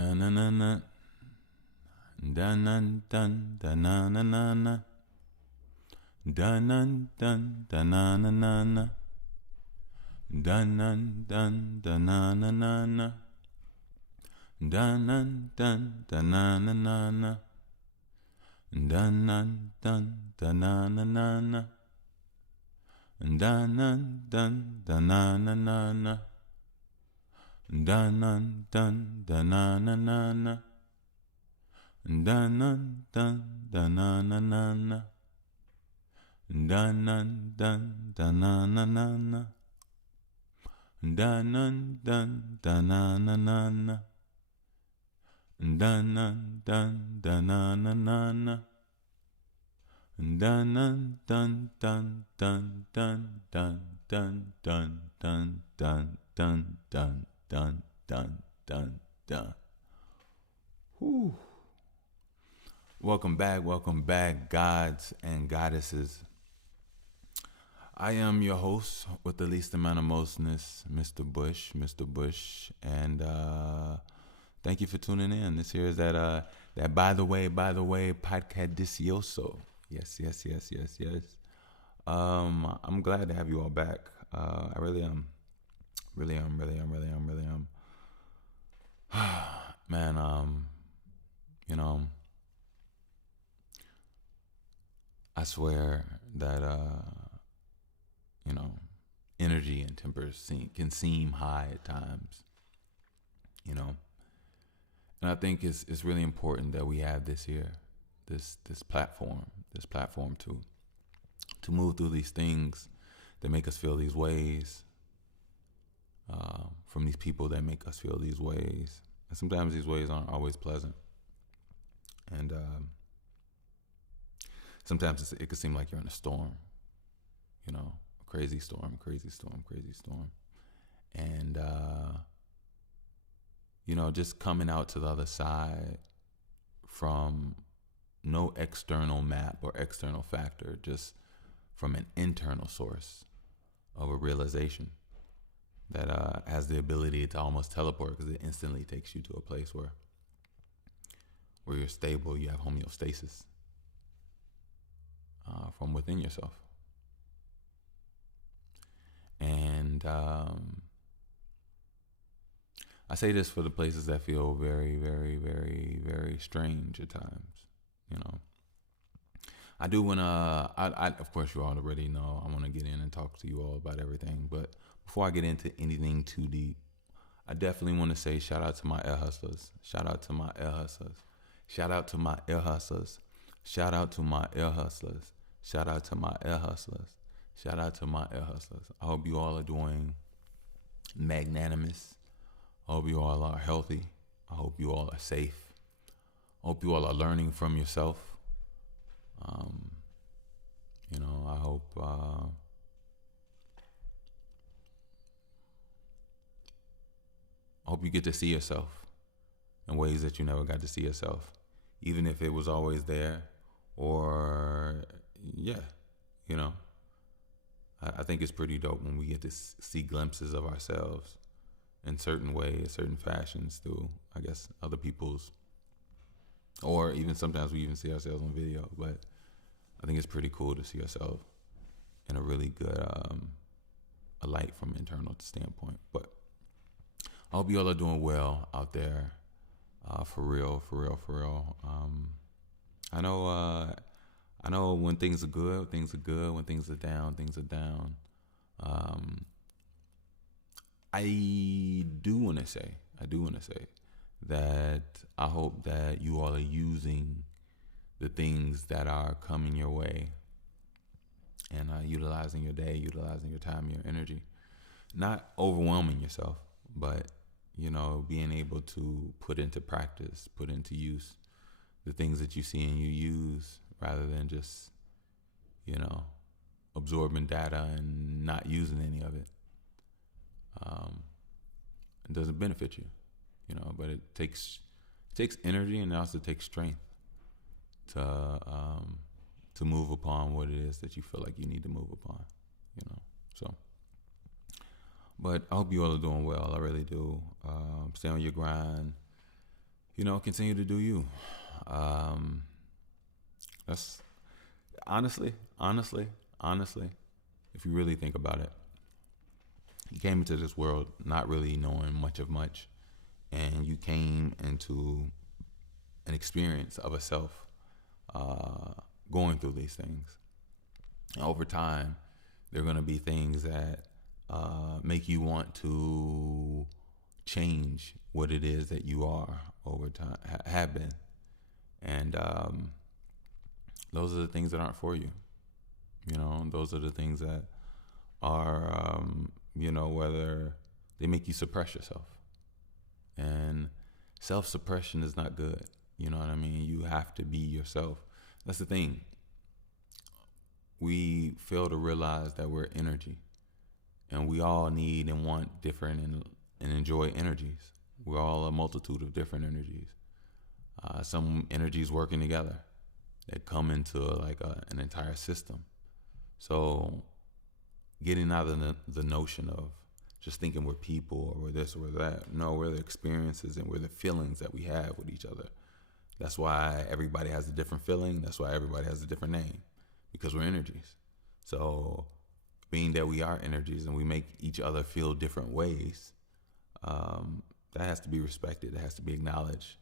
na na na na dun dun dun dun na na na na dun dun dun dun na na na na dun dun dun dun na na na na dun dun dun dun na na na na dun dun dun dun na na na na dun dun dun dun na na na na dun dun dun dun na na na na dun dun dun dun na na na na dun dun dun dun na na na na dun dun dun dun na na na na dun dun dun dun na na na na dun dun dun dun dun dun dun dun dun dun dun dun dun dun dun dun. Whew. Welcome back, gods and goddesses. I am your host with the least amount of mostness, Mr. Bush, and thank you for tuning in. This here is that by the way podcast delicioso. Yes. I'm glad to have you all back. I really am. Man, I swear that energy and tempers can seem high at times, and I think it's really important that we have this here, this platform to move through these things that make us feel these ways, from these people that make us feel these ways, and sometimes these ways aren't always pleasant, and sometimes it can seem like you're in a storm, a crazy storm, and just coming out to the other side from no external map or external factor, just from an internal source of a realization that has the ability to almost teleport, because it instantly takes you to a place where you're stable, you have homeostasis from within yourself. And I say this for the places that feel very, very, very, very strange at times. I do want to, I of course you all already know, I want to get in and talk to you all about everything. But before I get into anything too deep, I definitely want to say shout out to my air hustlers. Shout out to my air hustlers. Shout out to my air hustlers. Shout out to my air hustlers. Shout out to my air hustlers. Shout out to my air hustlers. I hope you all are doing magnanimous. I hope you all are healthy. I hope you all are safe. I hope you all are learning from yourself. I hope you get to see yourself in ways that you never got to see yourself, even if it was always there, or I think it's pretty dope when we get to see glimpses of ourselves in certain ways, certain fashions through, I guess, other people's, or even sometimes we even see ourselves on video. But I think it's pretty cool to see yourself in a really good a light from an internal standpoint. But I hope you all are doing well out there, for real. I know when things are good, things are good. When things are down, things are down. I do want to say that I hope that you all are using the things that are coming your way and utilizing your day, utilizing your time, your energy. Not overwhelming yourself, but, being able to put into practice, put into use the things that you see and you use, rather than just, absorbing data and not using any of it. It doesn't benefit you, but it takes energy, and it also takes strength to move upon what it is that you feel like you need to move upon, so. But I hope you all are doing well. I really do. Stay on your grind. continue to do you. That's honestly, if you really think about it, you came into this world not really knowing much of much, and you came into an experience of a self going through these things. And over time, there are going to be things that make you want to change what it is that you are over time, have been. And those are the things that aren't for you. Those are the things that are, whether they make you suppress yourself. And self-suppression is not good. You know what I mean? You have to be yourself. That's the thing. We fail to realize that we're energy. And we all need and want different and enjoy energies. We're all a multitude of different energies. Some energies working together that come into an entire system. So getting out of the notion of just thinking we're people or we're this or we're that. No, we're the experiences and we're the feelings that we have with each other. That's why everybody has a different feeling. That's why everybody has a different name, because we're energies. So being that we are energies and we make each other feel different ways, that has to be respected. It has to be acknowledged.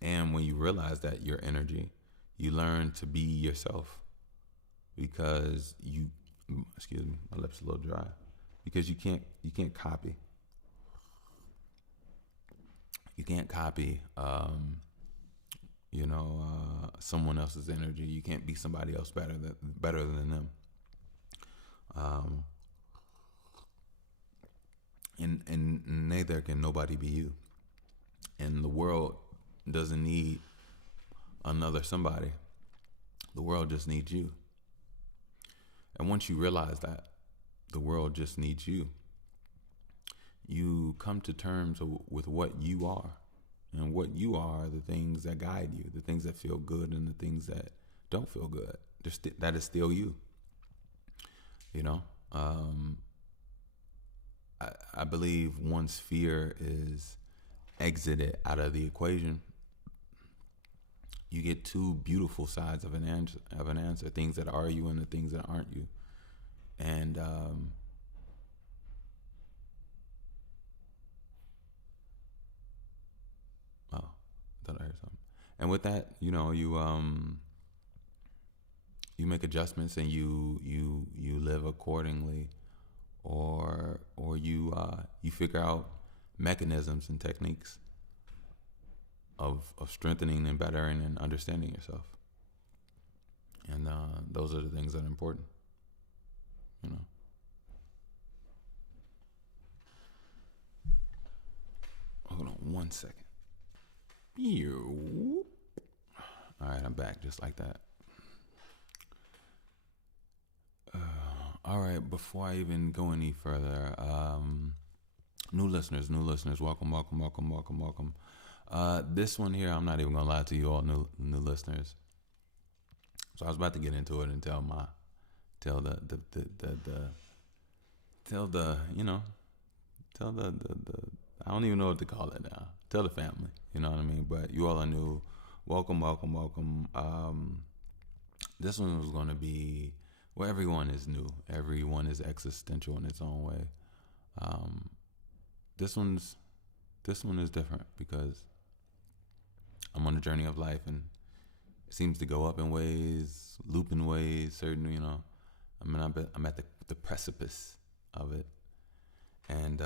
And when you realize that you're energy, you learn to be yourself, because excuse me, my lips are a little dry, because you can't copy. You can't copy, someone else's energy. You can't be somebody else better than them. And neither can nobody be you. And the world doesn't need another somebody. The world just needs you. And once you realize that the world just needs you, you come to terms with what you are. And what you are the things that guide you, the things that feel good and the things that don't feel good. That is still you. I believe once fear is exited out of the equation, you get two beautiful sides of an answer, things that are you and the things that aren't you. And I heard something. And with that, you make adjustments and you live accordingly, or you figure out mechanisms and techniques of strengthening and bettering and understanding yourself. And those are the things that are important. Hold on 1 second. All right, I'm back just like that. All right, before I even go any further, new listeners, welcome. This one here, I'm not even gonna lie to you all, new listeners. So I was about to get into it and tell the I don't even know what to call it now. Tell the family, you know what I mean? But you all are new. Welcome. This one was going to be, well, everyone is new. Everyone is existential in its own way. This one is different because I'm on a journey of life, and it seems to go up in ways, loop in ways, certain, I'm at the precipice of it. And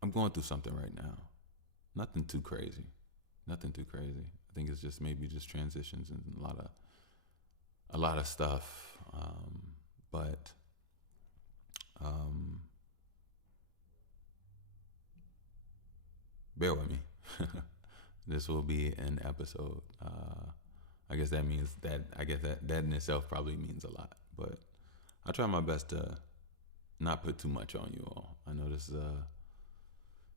I'm going through something right now. Nothing too crazy. I think it's just maybe just transitions and a lot of stuff. But bear with me. This will be an episode. I guess that means that in itself probably means a lot. But I try my best to not put too much on you all. I know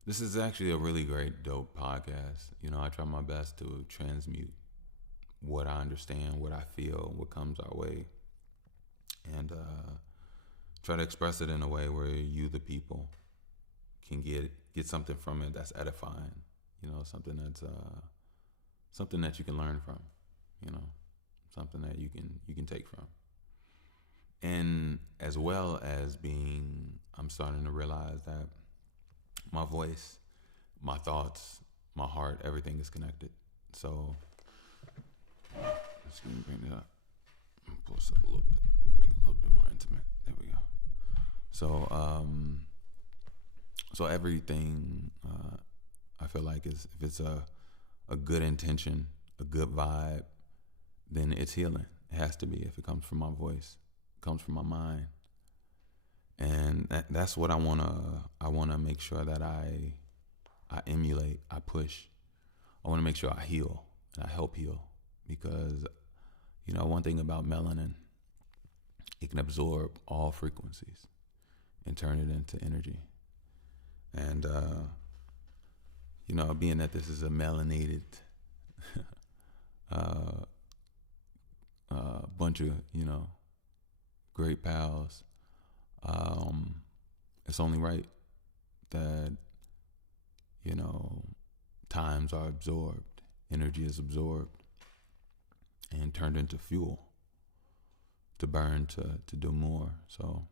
this is actually a really great, dope podcast. I try my best to transmute what I understand, what I feel, what comes our way, and try to express it in a way where you, the people, can get something from it that's edifying. Something that's something that you can learn from. You know, something that you can take from. And as well as I'm starting to realize that my voice, my thoughts, my heart, everything is connected. So, just gonna bring it up. Pull this up a little bit, make it a little bit more intimate. There we go. So everything, I feel like if it's a good intention, a good vibe, then it's healing. It has to be if it comes from my voice, it comes from my mind, and that's what I wanna make sure that I emulate, I push. I want to make sure I heal and I help heal because one thing about melanin, it can absorb all frequencies and turn it into energy. And being that this is a melanated bunch of great pals, it's only right that times are absorbed, energy is absorbed and turned into fuel to burn, to do more. So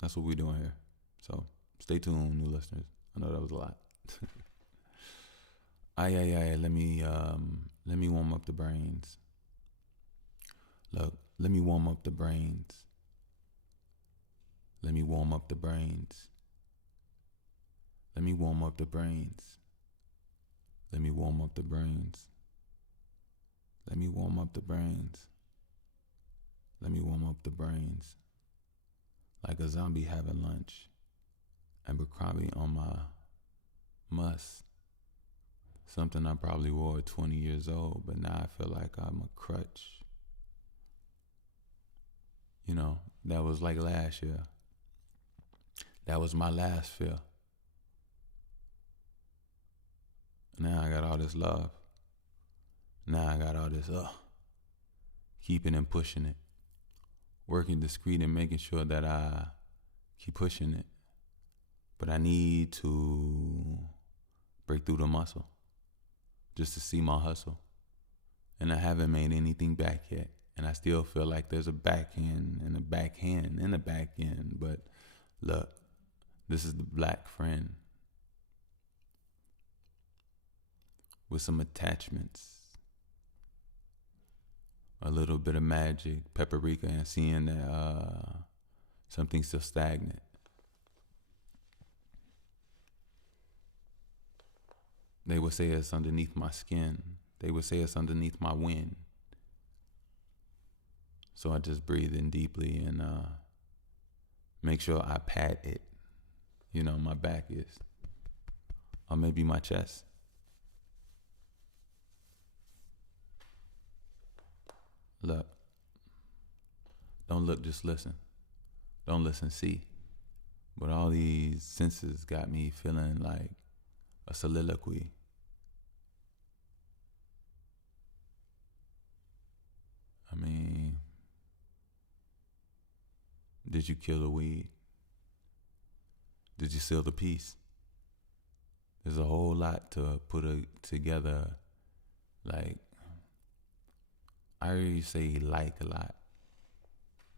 that's what we're doing here. So stay tuned, new listeners. I know that was a lot. Let me warm up the brains. Look, let me warm up the brains. Let me warm up the brains. Let me warm up the brains. Let me warm up the brains. Let me warm up the brains. Let me warm up the brains. Like a zombie having lunch. Abercrombie on my must. Something I probably wore at 20 years old, but now I feel like I'm a crutch. That was like last year. That was my last fear. Now I got all this love. Now I got all this keeping and pushing it. Working discreet and making sure that I keep pushing it. But I need to break through the muscle just to see my hustle. And I haven't made anything back yet. And I still feel like there's a backhand and a backhand and a back end. But look, this is the black friend with some attachments, a little bit of magic, paprika, and seeing that something's still stagnant. They would say it's underneath my skin. They would say it's underneath my wind. So I just breathe in deeply and make sure I pat it. My back is, or maybe my chest. Look, don't look, just listen. Don't listen, see. But all these senses got me feeling like a soliloquy. I mean, did you kill the weed? Did you seal the peace? There's a whole lot to put together. Like, I hear you say like a lot.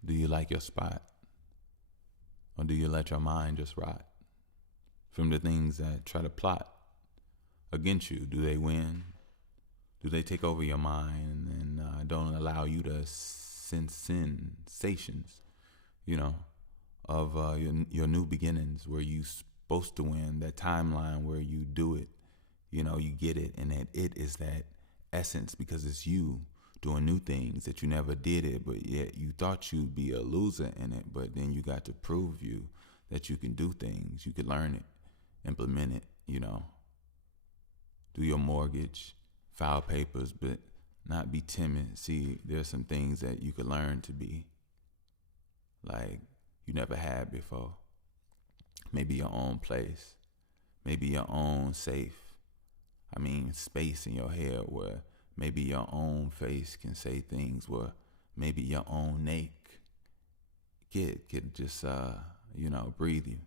Do you like your spot? Or do you let your mind just rot from the things that try to plot against you? Do they win? Do they take over your mind and don't allow you to sense sensations, of your new beginnings where you supposed to win, that timeline where you do it, you get it, and that it is that essence because it's you doing new things that you never did it, but yet you thought you'd be a loser in it, but then you got to prove you that you can do things, you can learn it, implement it, do your mortgage, file papers, but not be timid. See, there's some things that you could learn to be like you never had before. Maybe your own place, maybe your own safe. Space in your head where maybe your own face can say things where maybe your own Nate could just, breathe you.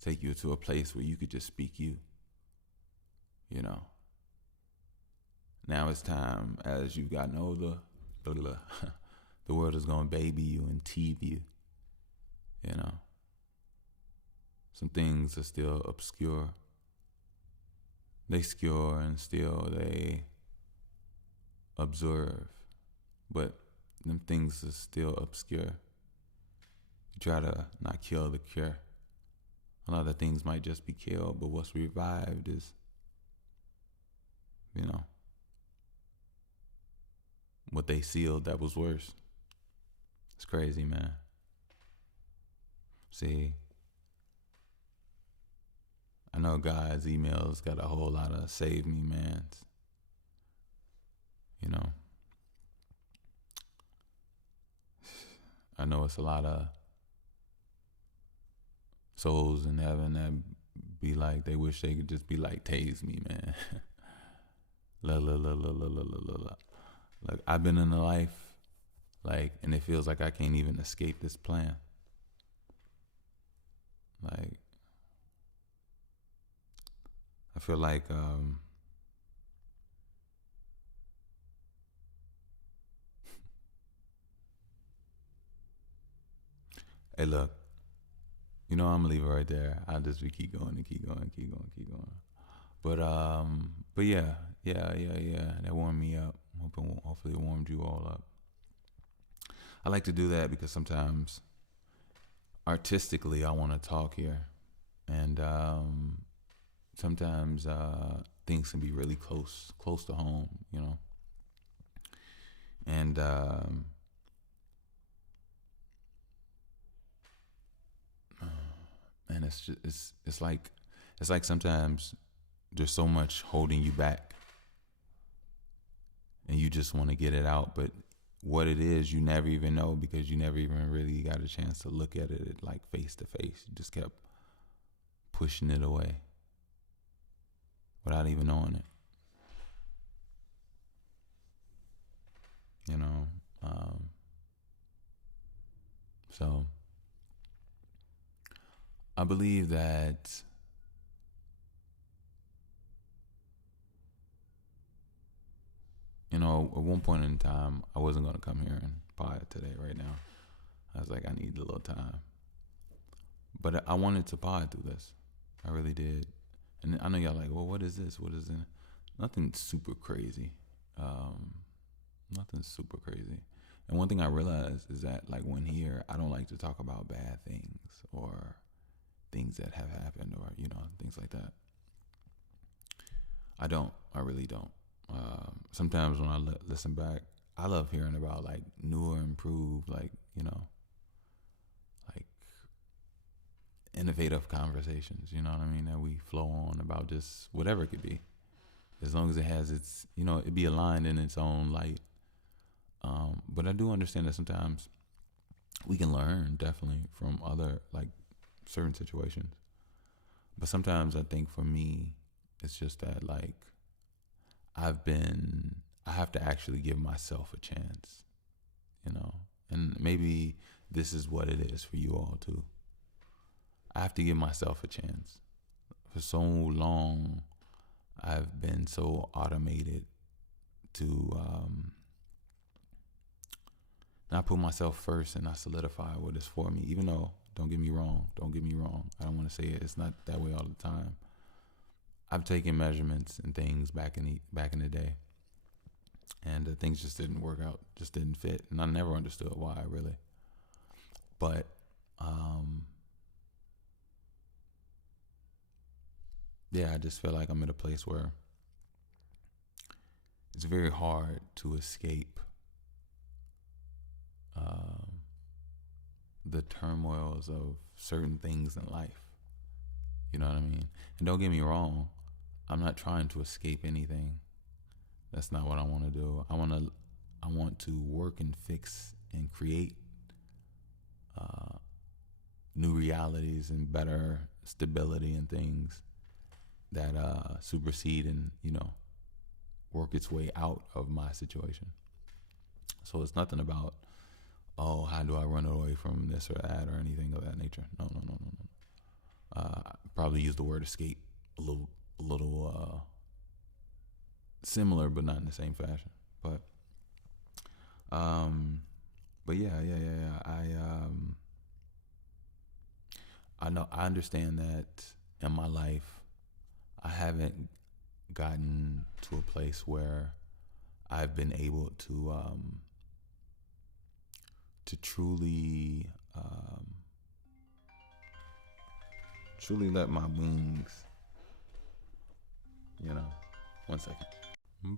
take you to a place where you could just speak you, you know. Now it's time, as you've gotten older, the world is going to baby you and teeth you, you know. Some things are still obscure. They skewer and still they observe, but them things are still obscure. You try to not kill the cure. A lot of things might just be killed, but what's revived is, you know, what they sealed that was worse. It's crazy, man. See, I know God's emails got a whole lot of save me mans. You know, I know it's a lot of souls in heaven that be like, they wish they could just be like, tase me, man. Like, I've been in a life, like, and it feels like I can't even escape this plan. Like, I feel like, hey, look, you know, I'm gonna leave it right there. I'll just be keep going and keep going and keep going and keep going. But yeah. That warmed me up. Hopefully it warmed you all up. I like to do that because sometimes artistically I want to talk here, and sometimes things can be really close to home, you know. And and it's like sometimes there's so much holding you back, and you just want to get it out, but what it is you never even know, because you never even really got a chance to look at it like face to face. You just kept pushing it away without even knowing it, you know. So I believe that you know, at one point in time, I wasn't going to come here and pod today right now. I was like, I need a little time. But I wanted to pod through this. I really did. And I know y'all like, well, what is this? What is it? Nothing super crazy. Nothing super crazy. And one thing I realized is that, like, when here, I don't like to talk about bad things or things that have happened or, you know, things like that. I don't. I really don't. Sometimes when I listen back, I love hearing about like newer, improved, like, you know, like innovative conversations, you know what I mean, that we flow on about just whatever it could be, as long as it has its, you know, it be aligned in its own light. But I do understand that sometimes we can learn definitely from other, like, certain situations. But sometimes I think for me, it's just that, like, I have to actually give myself a chance, you know, and maybe this is what it is for you all too. I have to give myself a chance. For so long, I've been so automated to not put myself first and not solidify what is for me, even though, don't get me wrong. I don't want to say it. It's not that way all the time. I've taken measurements and things back in the day, and things just didn't work out, just didn't fit, and I never understood why, really. But yeah, I just feel like I'm at a place where it's very hard to escape the turmoils of certain things in life. You know what I mean? And don't get me wrong, I'm not trying to escape anything. That's not what I want to do. I want to work and fix and create new realities and better stability and things that supersede and, you know, work its way out of my situation. So it's nothing about, oh, how do I run away from this or that or anything of that nature. No. Probably use the word escape a little similar, but not in the same fashion. But um, but yeah. I know I understand that in my life, I haven't gotten to a place where I've been able to truly let my wings, you know. One second. All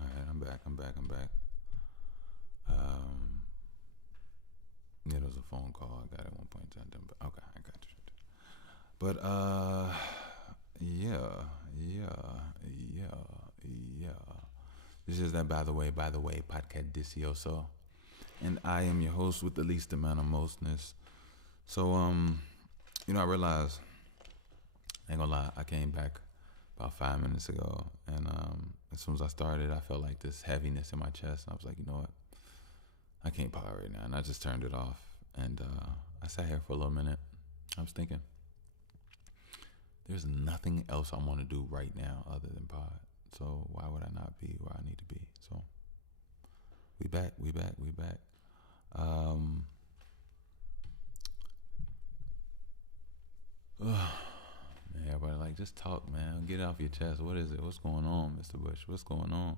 right, I'm back. Um, yeah, there was a phone call I got at one point in time. But okay, I got you. But yeah. This is that by the way podcast Dicioso, and I am your host with the least amount of mostness. So I realized, I ain't gonna lie, I came back about 5 minutes ago, and as soon as I started, I felt like this heaviness in my chest, and I was like, you know what, I can't pod right now, and I just turned it off, and I sat here for a little minute. I was thinking, there's nothing else I want to do right now other than pod. So why would I not be where I need to be? So we back. Man, everybody like, just talk, man. Get it off your chest. What is it? What's going on, Mr. Bush? What's going on?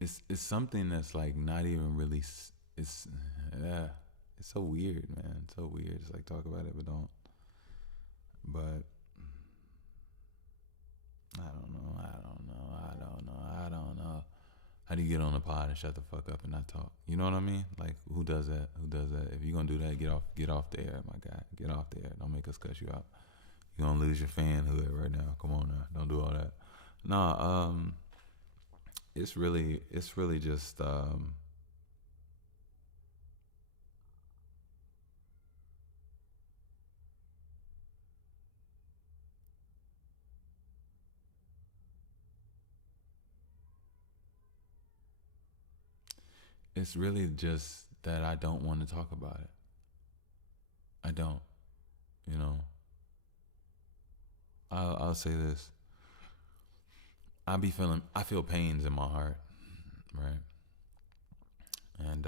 It's something that's like not even really. It's it's so weird, man. It's so weird. It's like, talk about it, but don't. But I don't know. How do you get on the pod and shut the fuck up and not talk? You know what I mean? Like, who does that? If you're gonna do that, get off the air, my guy. Get off the air. Don't make us cuss you out. You're gonna lose your fanhood right now. Come on now. Don't do all that. Nah, it's really just it's really just that I don't want to talk about it. I don't, you know. I'll say this. I feel pains in my heart, right? And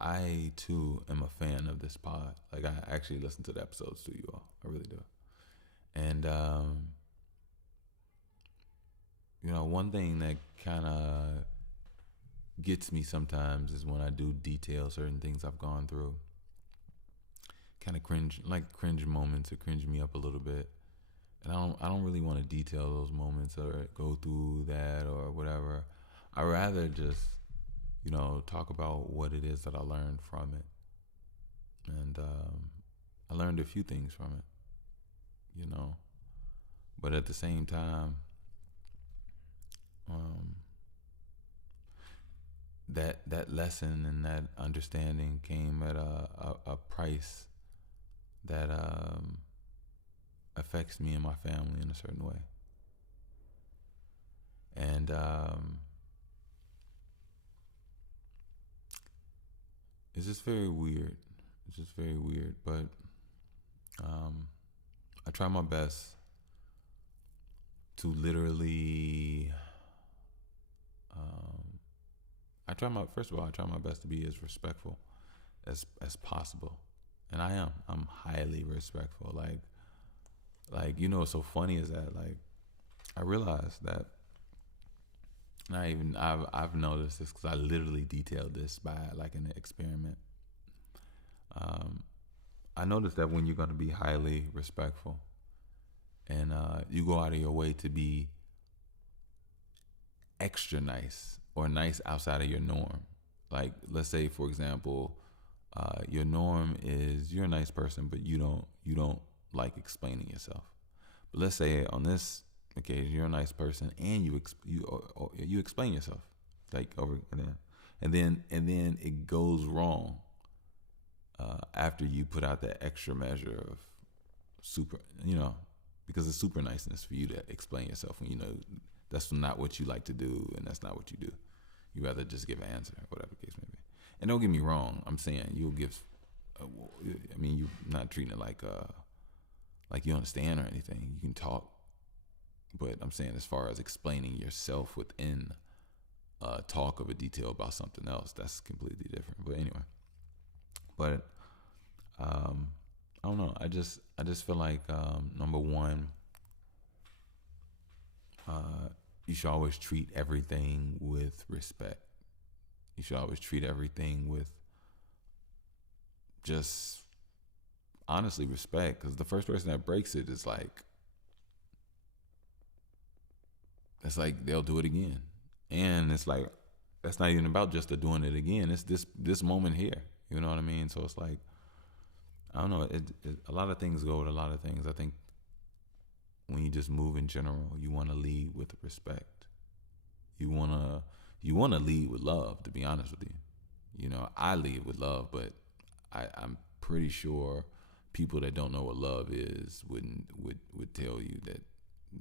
I too am a fan of this pod. Like, I actually listen to the episodes to you all. I really do. And one thing that kind of gets me sometimes is when I do detail certain things I've gone through. Kind of cringe moments, or cringe me up a little bit. And I don't really want to detail those moments or go through that or whatever. I rather just, talk about what it is that I learned from it. And I learned a few things from it, but at the same time, that lesson and that understanding came at a price that affects me and my family in a certain way. And it's just very weird. But I try my best to literally. First of all, I try my best to be as respectful as possible, and I am. I'm highly respectful. Like what's so funny is that, like, I realized that. I've noticed this because I literally detailed this by like an experiment. I noticed that when you're going to be highly respectful, and you go out of your way to be extra nice or nice outside of your norm. Like, let's say, for example, your norm is you're a nice person, but you don't like explaining yourself. But let's say on this occasion, you're a nice person and you explain yourself, like, over and then it goes wrong after you put out that extra measure of super, because it's super niceness for you to explain yourself when you know that's not what you like to do and that's not what you do. You rather just give an answer, whatever the case may be. And don't get me wrong, I'm saying you'll give. I mean, you're not treating it like you understand or anything. You can talk, but I'm saying as far as explaining yourself within talk of a detail about something else, that's completely different. But anyway, but I don't know. I just feel like number one, you should always treat everything with respect. You should always treat everything with just honestly respect, because the first person that breaks it is like, it's like they'll do it again, and it's like that's not even about just the doing it again. It's this moment here. You know what I mean? So it's like, I don't know. A lot of things go with a lot of things. I think when you just move in general, you want to lead with respect. You wanna lead with love. To be honest with you, you know, I lead with love, but I'm pretty sure people that don't know what love is would tell you that,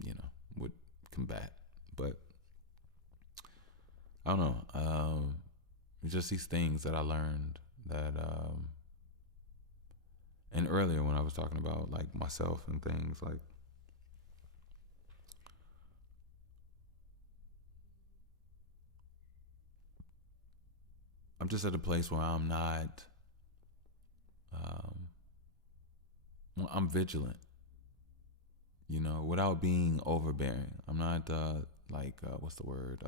you know, would combat. But I don't know. Just these things that I learned that, and earlier when I was talking about like myself and things, like I'm just at a place where I'm not, I'm vigilant, you know, without being overbearing. I'm not what's the word?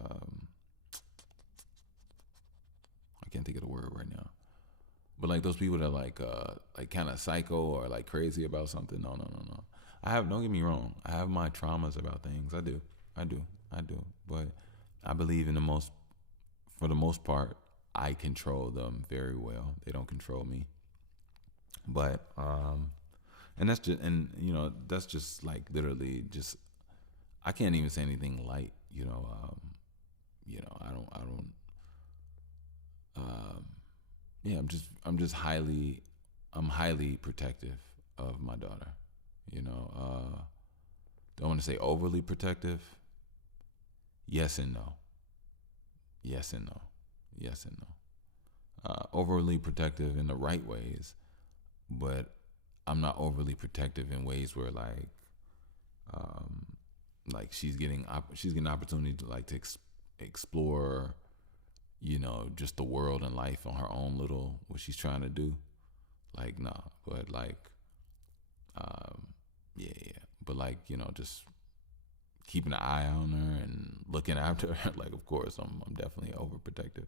I can't think of the word right now. But like those people that like kind of psycho or like crazy about something. No. Don't get me wrong. I have my traumas about things. I do. But I believe for the most part, I control them very well. They don't control me. But and that's just like literally just, I can't even say anything light. I don't. Yeah, I'm highly protective of my daughter. Don't want to say overly protective. Yes and no. Yes and no. Yes and no. Overly protective in the right ways, but I'm not overly protective in ways where she's getting opportunity to explore, just the world and life on her own little what she's trying to do. Like nah, but yeah. But just keeping an eye on her and looking after her. Like of course I'm definitely overprotective.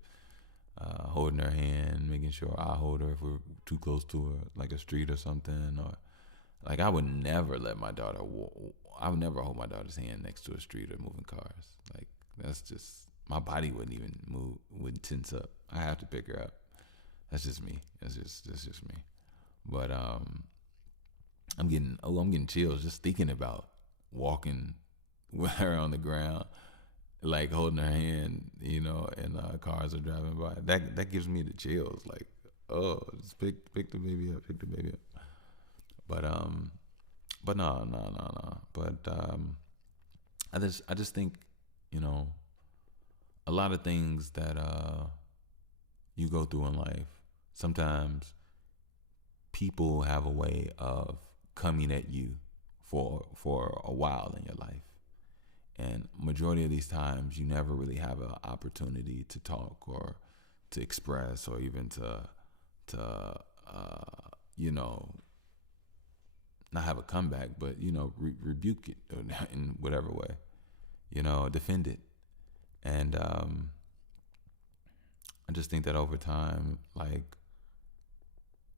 Holding her hand, making sure I hold her if we're too close to her, like a street or something, or like I would never let my daughter. I would never hold my daughter's hand next to a street or moving cars. Like that's just, my body wouldn't even move, wouldn't tense up. I have to pick her up. That's just me. That's just me. But I'm getting chills just thinking about walking with her on the ground, like holding her hand, and cars are driving by. That gives me the chills. Like, oh, just pick the baby up, But no. But I just think, a lot of things that you go through in life, sometimes people have a way of coming at you for a while in your life. And majority of these times, you never really have an opportunity to talk or to express or even to not have a comeback, but rebuke it in whatever way, defend it. And I just think that over time,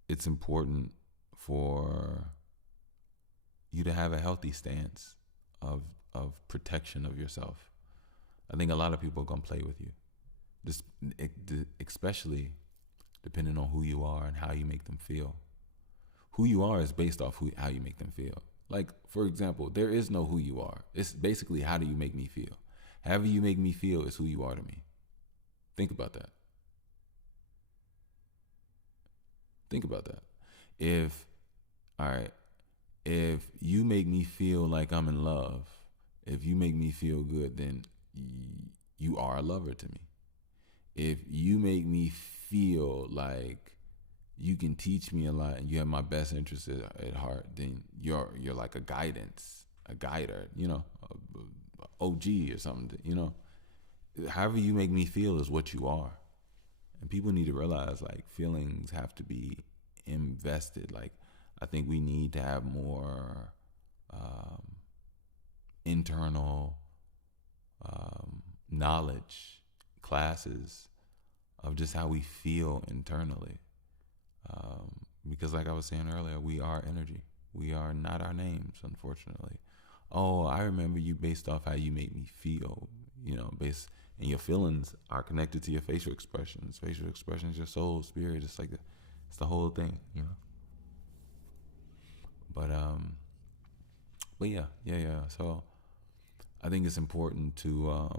it's important for you to have a healthy stance of protection of yourself. I think a lot of people are gonna play with you, especially depending on who you are and how you make them feel. Who you are is based off how you make them feel. Like, for example, there is no who you are. It's basically how do you make me feel. However you make me feel is who you are to me. Think about that. All right, If you make me feel like I'm in love, if you make me feel good, then you are a lover to me. If you make me feel like you can teach me a lot and you have my best interests at heart, then you're like a guidance, a guider, a OG or something, However you make me feel is what you are. And people need to realize like feelings have to be invested. Like I think we need to have more internal knowledge classes of just how we feel internally. Because like I was saying earlier, we are energy. We are not our names, unfortunately. Oh, I remember you based off how you make me feel, and your feelings are connected to your facial expressions. Facial expressions, your soul, spirit, it's like it's the whole thing. But yeah. So I think it's important to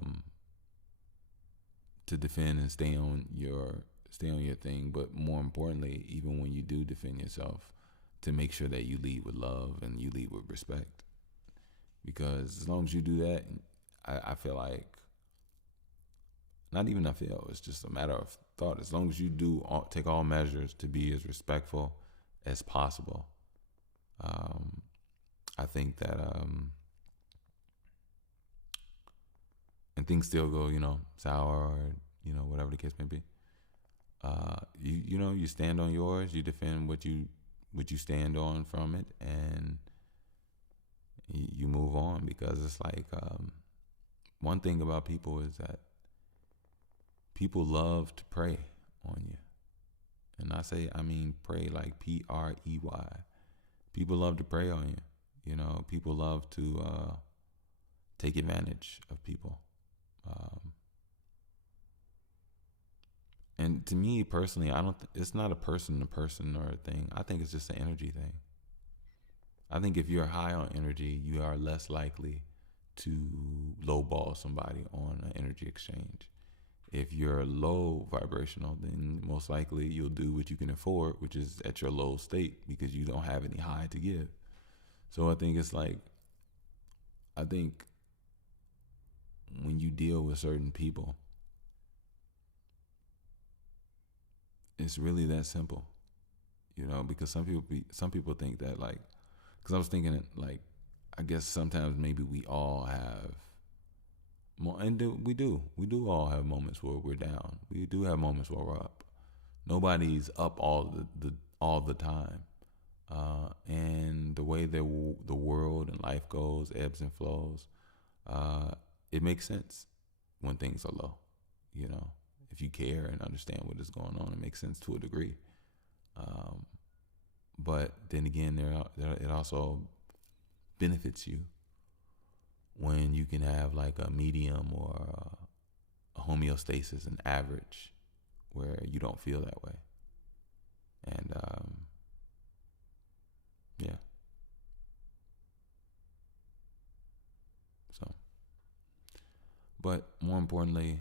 defend and stay on your thing, but more importantly, even when you do defend yourself, to make sure that you lead with love and you lead with respect. Because as long as you do that, I feel like, not even I feel, it's just a matter of thought. As long as you take all measures to be as respectful as possible, I think that, and things still go, sour or, whatever the case may be. You stand on yours, you defend what you stand on from it, and you move on. Because it's like, one thing about people is that people love to prey on you. And I mean pray like PREY. People love to prey on you. People love to take advantage of people. And to me personally, it's not a person to person or a thing. I think it's just an energy thing. I think if you're high on energy, you are less likely to lowball somebody on an energy exchange. If you're low vibrational, then most likely you'll do what you can afford, which is at your low state, because you don't have any high to give. So I think it's like, when you deal with certain people, it's really that simple, because some people think that, like, because I was thinking, like, I guess sometimes maybe we all have more, and we do all have moments where we're down. We do have moments where we're up. Nobody's up all the time, and the way the world and life goes, ebbs and flows. It makes sense when things are low. If you care and understand what is going on, it makes sense to a degree. But then again, it also benefits you when you can have like a medium or a homeostasis, an average, where you don't feel that way. And yeah. So, but more importantly,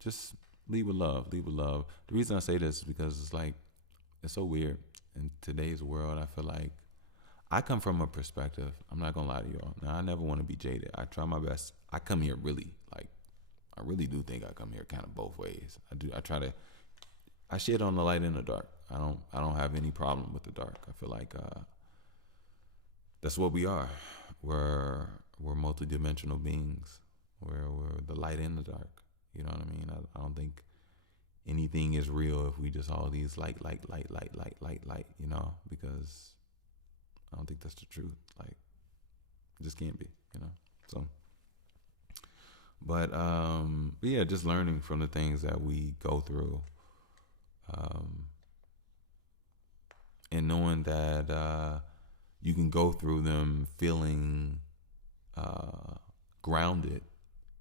just lead with love. Lead with love. The reason I say this is because it's like, it's so weird in today's world. I feel like I come from a perspective. I'm not gonna lie to y'all. Now, I never want to be jaded. I try my best. I come here I really do think I come here kind of both ways. I do. I shit on the light and the dark. I don't have any problem with the dark. I feel like that's what we are. We're multidimensional beings. We're the light and the dark. You know what I mean? I don't think anything is real if we just all these light, because I don't think that's the truth. Like, it just can't be, So, but yeah, just learning from the things that we go through, and knowing that you can go through them feeling grounded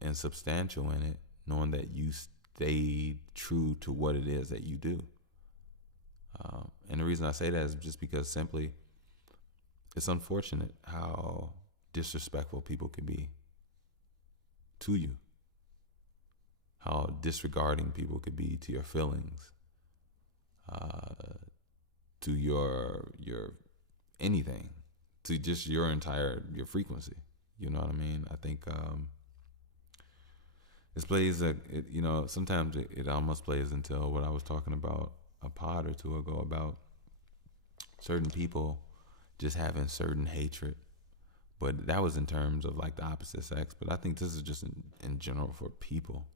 and substantial in it, knowing that you stay true to what it is that you do. And the reason I say that is just because simply it's unfortunate how disrespectful people can be to you, how disregarding people could be to your feelings, to your anything, to just your frequency. You know what I mean? I think this plays sometimes it almost plays into what I was talking about a pod or two ago about certain people just having certain hatred. But that was in terms of like the opposite sex. But I think this is just in general for people.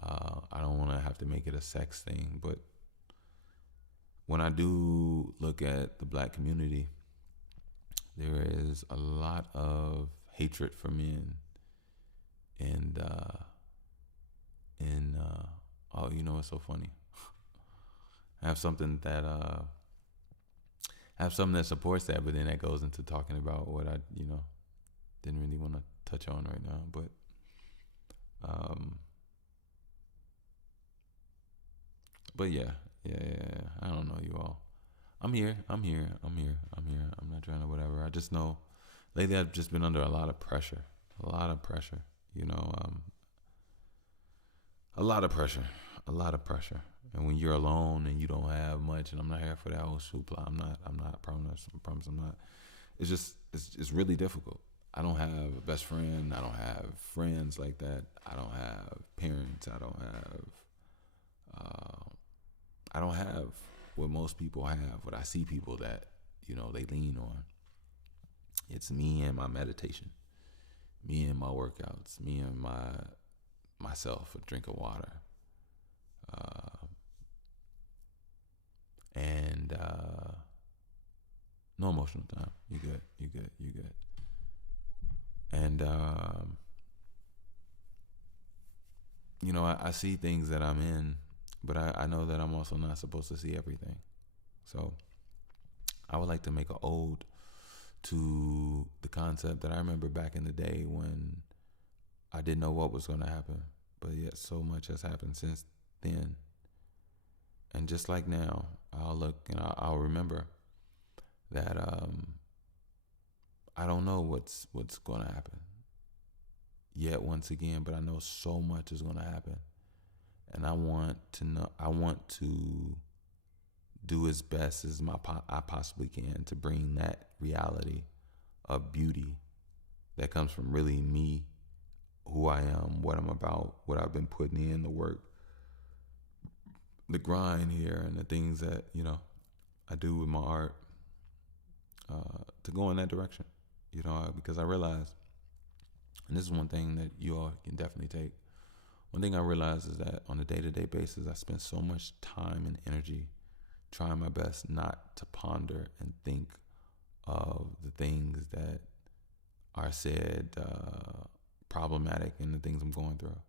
I don't want to have to make it a sex thing, but when I do look at the black community, there is a lot of hatred for men, and oh, you know what's so funny? I have something that supports that, but then that goes into talking about what I didn't really want to touch on right now, but yeah. I don't know you all. I'm here. I'm not trying to whatever. I just know lately I've just been under a lot of pressure. A lot of pressure. A lot of pressure. And when you're alone and you don't have much, and I'm not here for that whole hoopla. I'm not. I promise I'm not. It's really difficult. I don't have a best friend. I don't have friends like that. I don't have parents. I don't have what most people have, what I see people that, they lean on. It's me and my meditation, me and my workouts, me and myself, a drink of water, and no emotional time. You good. And I see things that I'm in, but I know that I'm also not supposed to see everything. So I would like to make an ode to the concept that I remember back in the day when I didn't know what was going to happen, but yet so much has happened since then. And just like now, I'll look and I'll remember that I don't know what's going to happen yet once again, but I know so much is going to happen. And I want to do as best as I possibly can to bring that reality of beauty that comes from really me, who I am, what I'm about, what I've been putting in, the work, the grind here, and the things that, I do with my art, to go in that direction, because I realize, and this is one thing that you all can definitely take. One thing I realize is that on a day-to-day basis, I spend so much time and energy trying my best not to ponder and think of the things that are said problematic and the things I'm going through.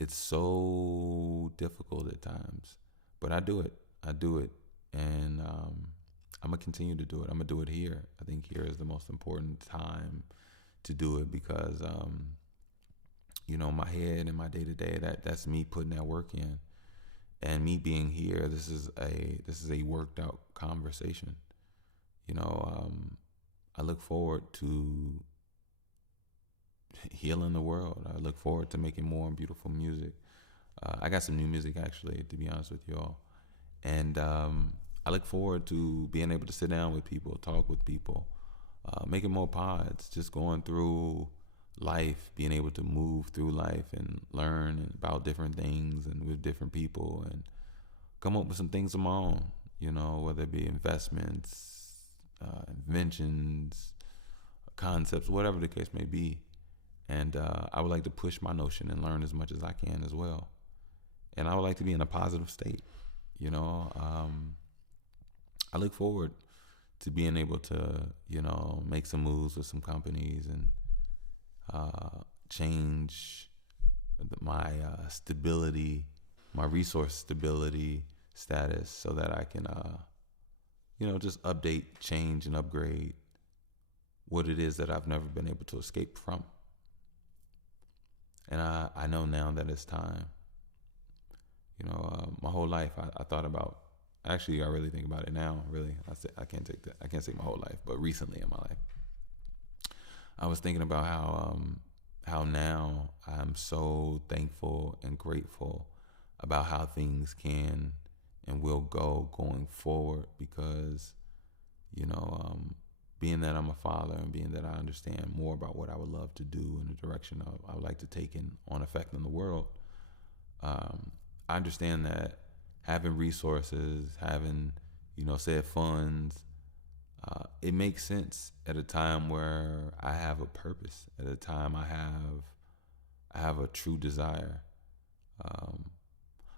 It's so difficult at times, but I do it, and I'm going to continue to do it. I'm going to do it here. I think here is the most important time to do it because, my head and my day-to-day, that's me putting that work in. And me being here, this is a worked out conversation. I look forward to healing the world. I look forward to making more beautiful music. I got some new music, actually, to be honest with y'all. And I look forward to being able to sit down with people, talk with people, making more pods, just going through life, being able to move through life and learn about different things and with different people and come up with some things of my own, whether it be investments, inventions, concepts, whatever the case may be. And I would like to push my notion and learn as much as I can as well. And I would like to be in a positive state. I look forward to being able to, make some moves with some companies and change my stability, my resource stability status so that I can, just update, change, and upgrade what it is that I've never been able to escape from. And I know now that it's time. My whole life I thought about. Actually, I really think about it now. Really, I can't say my whole life, but recently in my life, I was thinking about how now I'm so thankful and grateful about how things can and will go going forward because, being that I'm a father and being that I understand more about what I would love to do in the direction of I would like to take in on affecting the world, I understand that having resources, having, said funds, it makes sense at a time where I have a purpose, at a time I have a true desire. Um,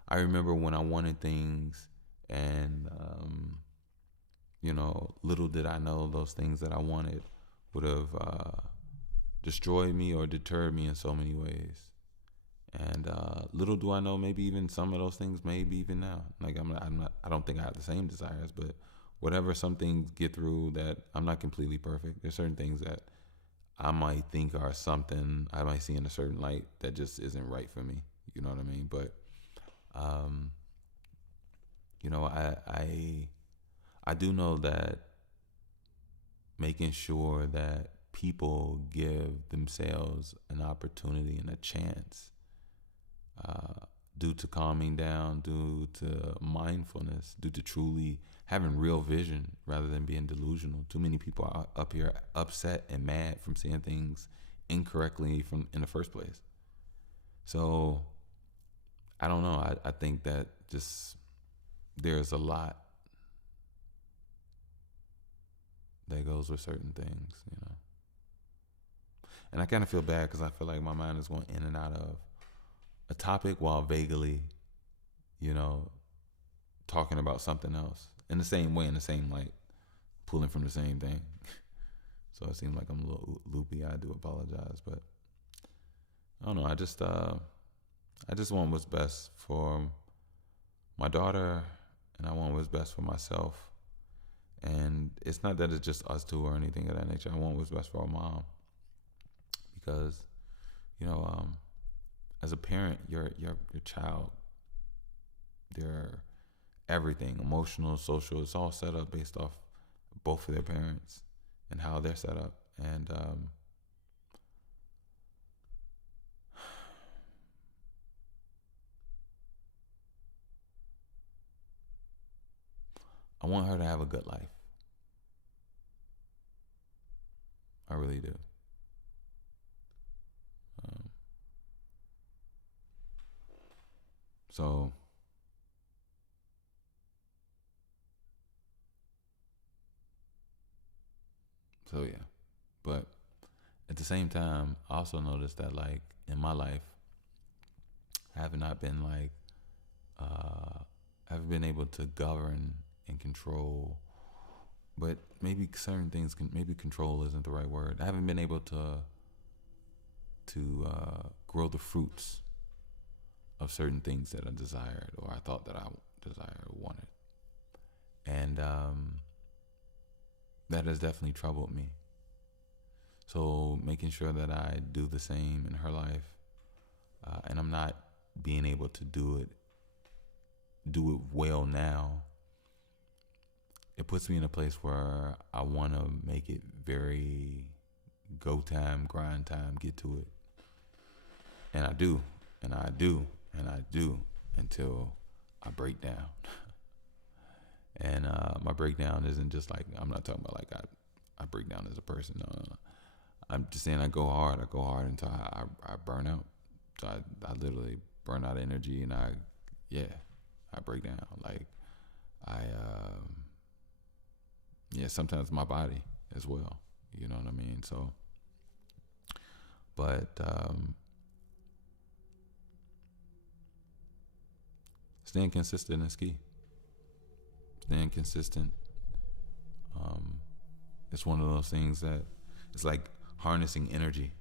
I remember when I wanted things, and little did I know those things that I wanted would have destroyed me or deterred me in so many ways. And little do I know, maybe even some of those things, maybe even now. Like I don't think I have the same desires, but whatever some things get through that I'm not completely perfect. There's certain things that I might think are something I might see in a certain light that just isn't right for me. You know what I mean? But um, I do know that making sure that people give themselves an opportunity and a chance, due to calming down, due to mindfulness, due to truly having real vision rather than being delusional. Too many people are up here upset and mad from seeing things incorrectly from in the first place. So I don't know. I think that just there's a lot that goes with certain things. And I kind of feel bad because I feel like my mind is going in and out of a topic while vaguely, you know, talking about something else in the same way, in the same light, pulling from the same thing. So it seems like I'm a little loopy. I do apologize, but I don't know. I just want what's best for my daughter, and I want what's best for myself. And it's not that it's just us two or anything of that nature. I want what's best for our mom because, you know, as a parent, your child, their everything, emotional, social, it's all set up based off both of their parents and how they're set up. And I want her to have a good life. I really do. Um, so yeah, but at the same time, I also noticed that like in my life, I have not been like I haven't been able to govern and control, but maybe certain things can maybe control isn't the right word. I haven't been able to grow the fruits of certain things that I desired or I thought that I desired or wanted, and that has definitely troubled me. So making sure that I do the same in her life, and I'm not being able to do it well now. It puts me in a place where I want to make it very go time, grind time, get to it, and I do, and I do, and I do until I break down. And my breakdown isn't just like I'm not talking about like I break down as a person. No, no, no. I'm just saying I go hard. I go hard until I burn out. So I literally burn out energy, and I break down. Like I sometimes my body as well. You know what I mean? So, but staying consistent is key. Staying consistent. It's one of those things that it's like harnessing energy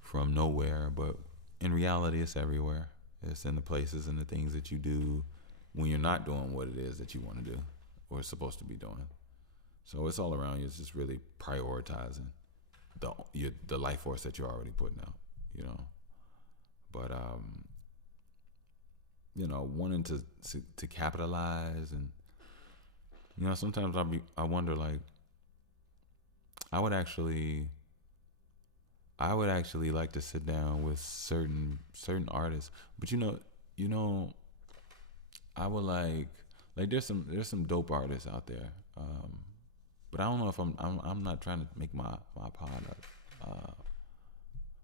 from nowhere, but in reality, it's everywhere. It's in the places and the things that you do when you're not doing what it is that you want to do or is supposed to be doing. So it's all around you. It's just really prioritizing the life force that you're already putting out, you know. But wanting to capitalize, and sometimes I wonder like I would actually like to sit down with certain artists, but I would like Like there's some dope artists out there. But I don't know if I'm not trying to make my pod up.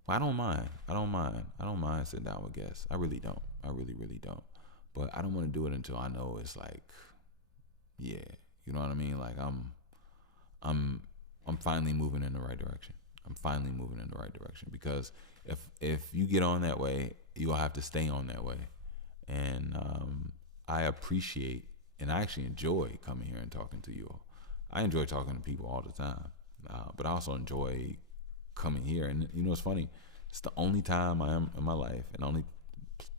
Well, I don't mind. I don't mind sitting down with guests. I really don't. I really, really don't. But I don't want to do it until I know it's like, yeah, you know what I mean? Like I'm I'm finally moving in the right direction. I'm finally moving in the right direction because if you get on that way, you'll have to stay on that way. And I appreciate and I actually enjoy coming here and talking to you all. I enjoy talking to people all the time, but I also enjoy coming here. And you know, it's funny. It's the only time I am in my life, and the only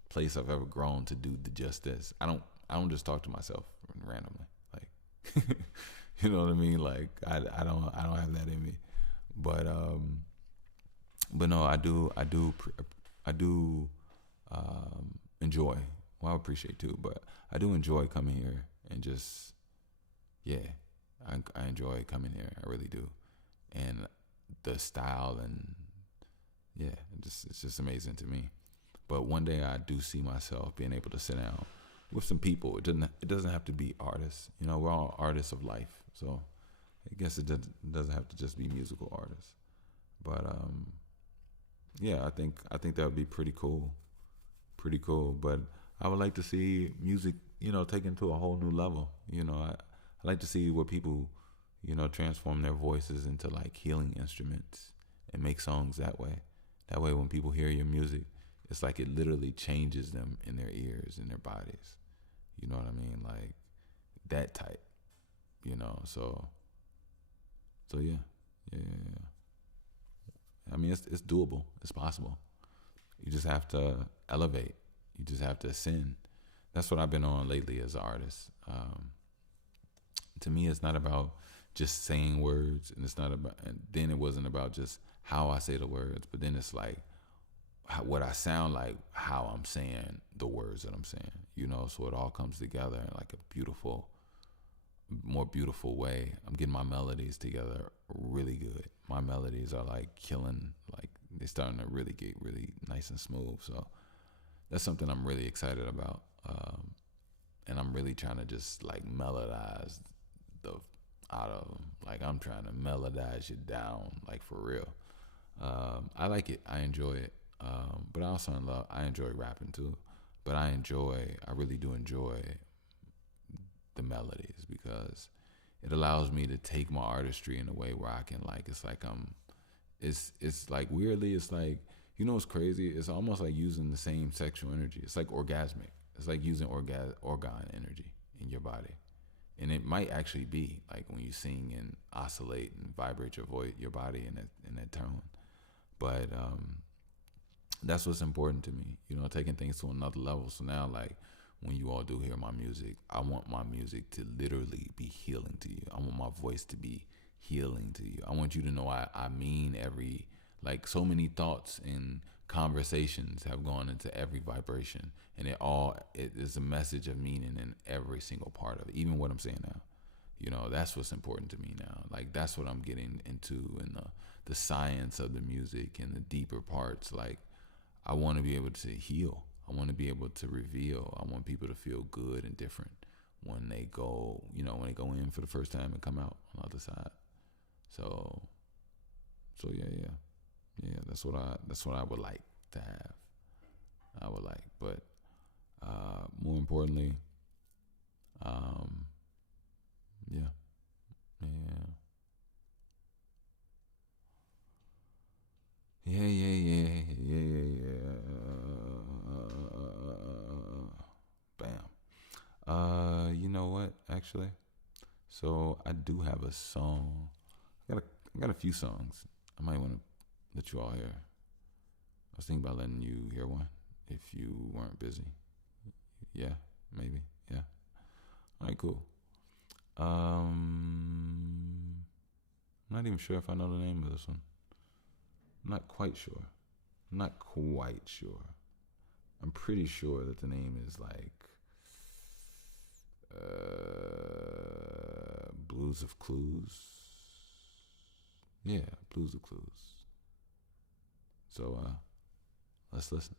place I've ever grown to do just this. I don't just talk to myself randomly. Like, you know what I mean? Like, I don't have that in me. But no, I do enjoy. Well, I appreciate too, but I do enjoy coming here and just, yeah, I enjoy coming here. I really do, and the style and yeah, it's just amazing to me. But one day I do see myself being able to sit down with some people. It doesn't have to be artists. You know, we're all artists of life, so I guess it doesn't have to just be musical artists. But yeah, I think that would be pretty cool, pretty cool. But I would like to see music, you know, taken to a whole new level. You know, I like to see what people, you know, transform their voices into like healing instruments and make songs that way. That way, when people hear your music, it's like it literally changes them in their ears and their bodies. You know what I mean? Like that type. You know, so yeah, yeah. I mean, it's doable. It's possible. You just have to elevate. You just have to ascend. That's what I've been on lately as an artist. To me, it's not about just saying words, and it's not about. And then it wasn't about just how I say the words, but then it's like what I sound like, how I'm saying the words that I'm saying. You know, so it all comes together in like a beautiful, more beautiful way. I'm getting my melodies together really good. My melodies are like killing, like they're starting to really get really nice and smooth. So that's something I'm really excited about. And I'm really trying to just like melodize the out of them. Like I'm trying to melodize it down, like for real. I like it. I enjoy it. But I also I enjoy rapping too. But I really do enjoy the melodies because it allows me to take my artistry in a way where I can like it's like weirdly it's like, you know what's crazy? It's almost like using the same sexual energy. It's like orgasmic. It's like using organ energy in your body. And it might actually be like when you sing and oscillate and vibrate your voice, your body in that tone. But that's what's important to me, you know, taking things to another level. So now, like, when you all do hear my music, I want my music to literally be healing to you. I want my voice to be healing to you. I want you to know I mean every, like, so many thoughts and conversations have gone into every vibration, and it is a message of meaning in every single part of it, even what I'm saying now. You know, that's what's important to me now. Like, that's what I'm getting into, and the science of the music and the deeper parts. Like, I want to be able to heal. I want to be able to reveal. I want people to feel good and different when they go, you know, when they go in for the first time and come out on the other side. So yeah. That's what I would like to have. I would like, but more importantly, yeah, yeah. Yeah. Bam. You know what? Actually, so I do have a song. I got a few songs. I might want to let you all hear. I was thinking about letting you hear one if you weren't busy. Yeah, maybe. Yeah. All right, cool. I'm not even sure if I know the name of this one. I'm not quite sure. I'm not quite sure. I'm pretty sure that the name is like Blues of Clues. Yeah, Blues of Clues. So let's listen.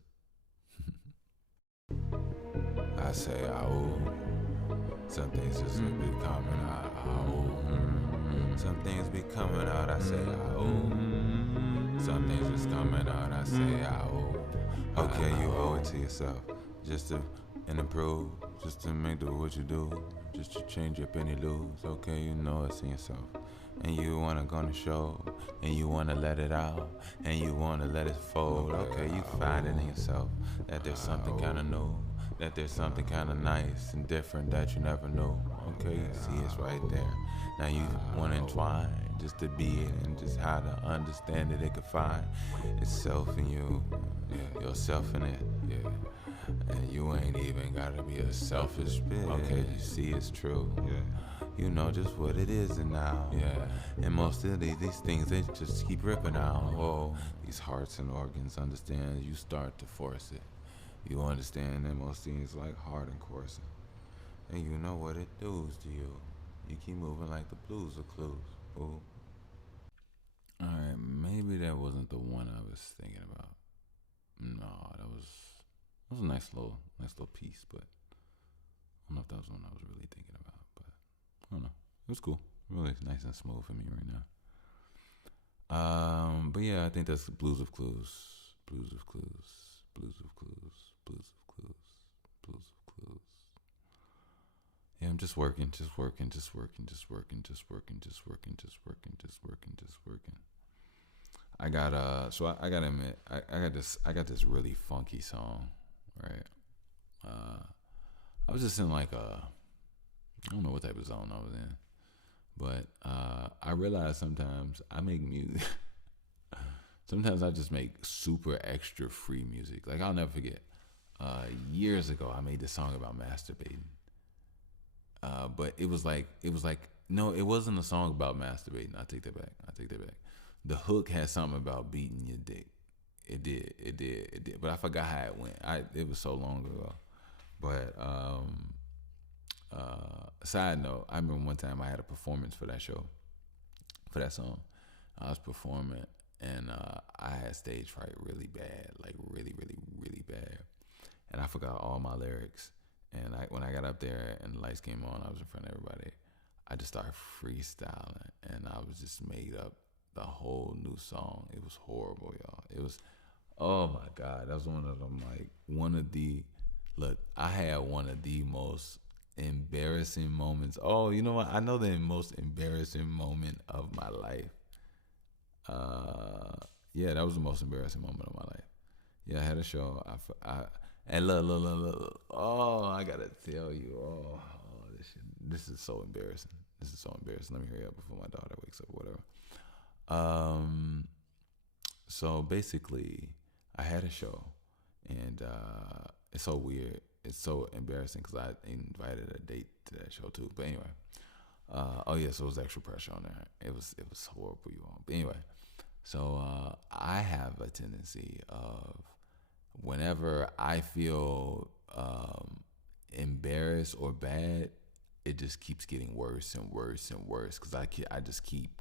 I say, oh, Some things just be coming out. Some things be coming out. I say, some things just coming out. I say, okay, you owe it to yourself, just to improve, just to make do what you do, just to change your penny lose. Okay, you know it's in yourself, and you wanna go on the show, and you wanna let it out, and you wanna let it fold. Okay, you find it in yourself that there's something kinda new, that there's something kinda nice and different that you never knew. Okay, you see it's right there. Now you wanna entwine just to be it, and just how to understand it could find itself in you, yourself in it, and you ain't even gotta be a selfish bitch. Okay, you see it's true, you know just what it is and now, and most of these things they just keep ripping out. Whoa, these hearts and organs understand, you start to force it, you understand that most things like hard and coursing, and you know what it does to you. You keep moving like the Blues or Clues. Ooh. Alright, maybe that wasn't the one I was thinking about. No, that was a nice little piece, but I don't know if that was the one I was really thinking about. But I don't know. It was cool. Really nice and smooth for me right now. But yeah, I think that's Blues of Clues. Blues of Clues. Blues of Clues. Blues of Clues. Blues of Clues. Yeah, I'm just working. I got I gotta admit, I got this really funky song, right? I was just in like I don't know what type of zone I was in, but I realized sometimes I make music. Sometimes I just make super extra free music. Like I'll never forget, years ago I made this song about masturbating. But it was like no, it wasn't a song about masturbating. I take that back. The hook had something about beating your dick. It did. But I forgot how it went. It was so long ago. But side note, I remember one time I had a performance for that show, for that song. I was performing, and I had stage fright really bad, like really, really, really bad, and I forgot all my lyrics. And when I got up there and the lights came on, I was in front of everybody. I just started freestyling, and I was just made up the whole new song. It was horrible, y'all. It was, oh my God, that was one of them. I had one of the most embarrassing moments. Oh, you know what? I know the most embarrassing moment of my life. Yeah, that was the most embarrassing moment of my life. Yeah, I had a show. And look. Oh, I gotta tell you. Oh, this is so embarrassing. Let me hurry up before my daughter wakes up or whatever. So basically, I had a show, and it's so weird. It's so embarrassing because I invited a date to that show too. But anyway, so it was extra pressure on there. It was horrible, you all. But anyway, so I have a tendency of, whenever I feel embarrassed or bad, it just keeps getting worse and worse and worse because I just keep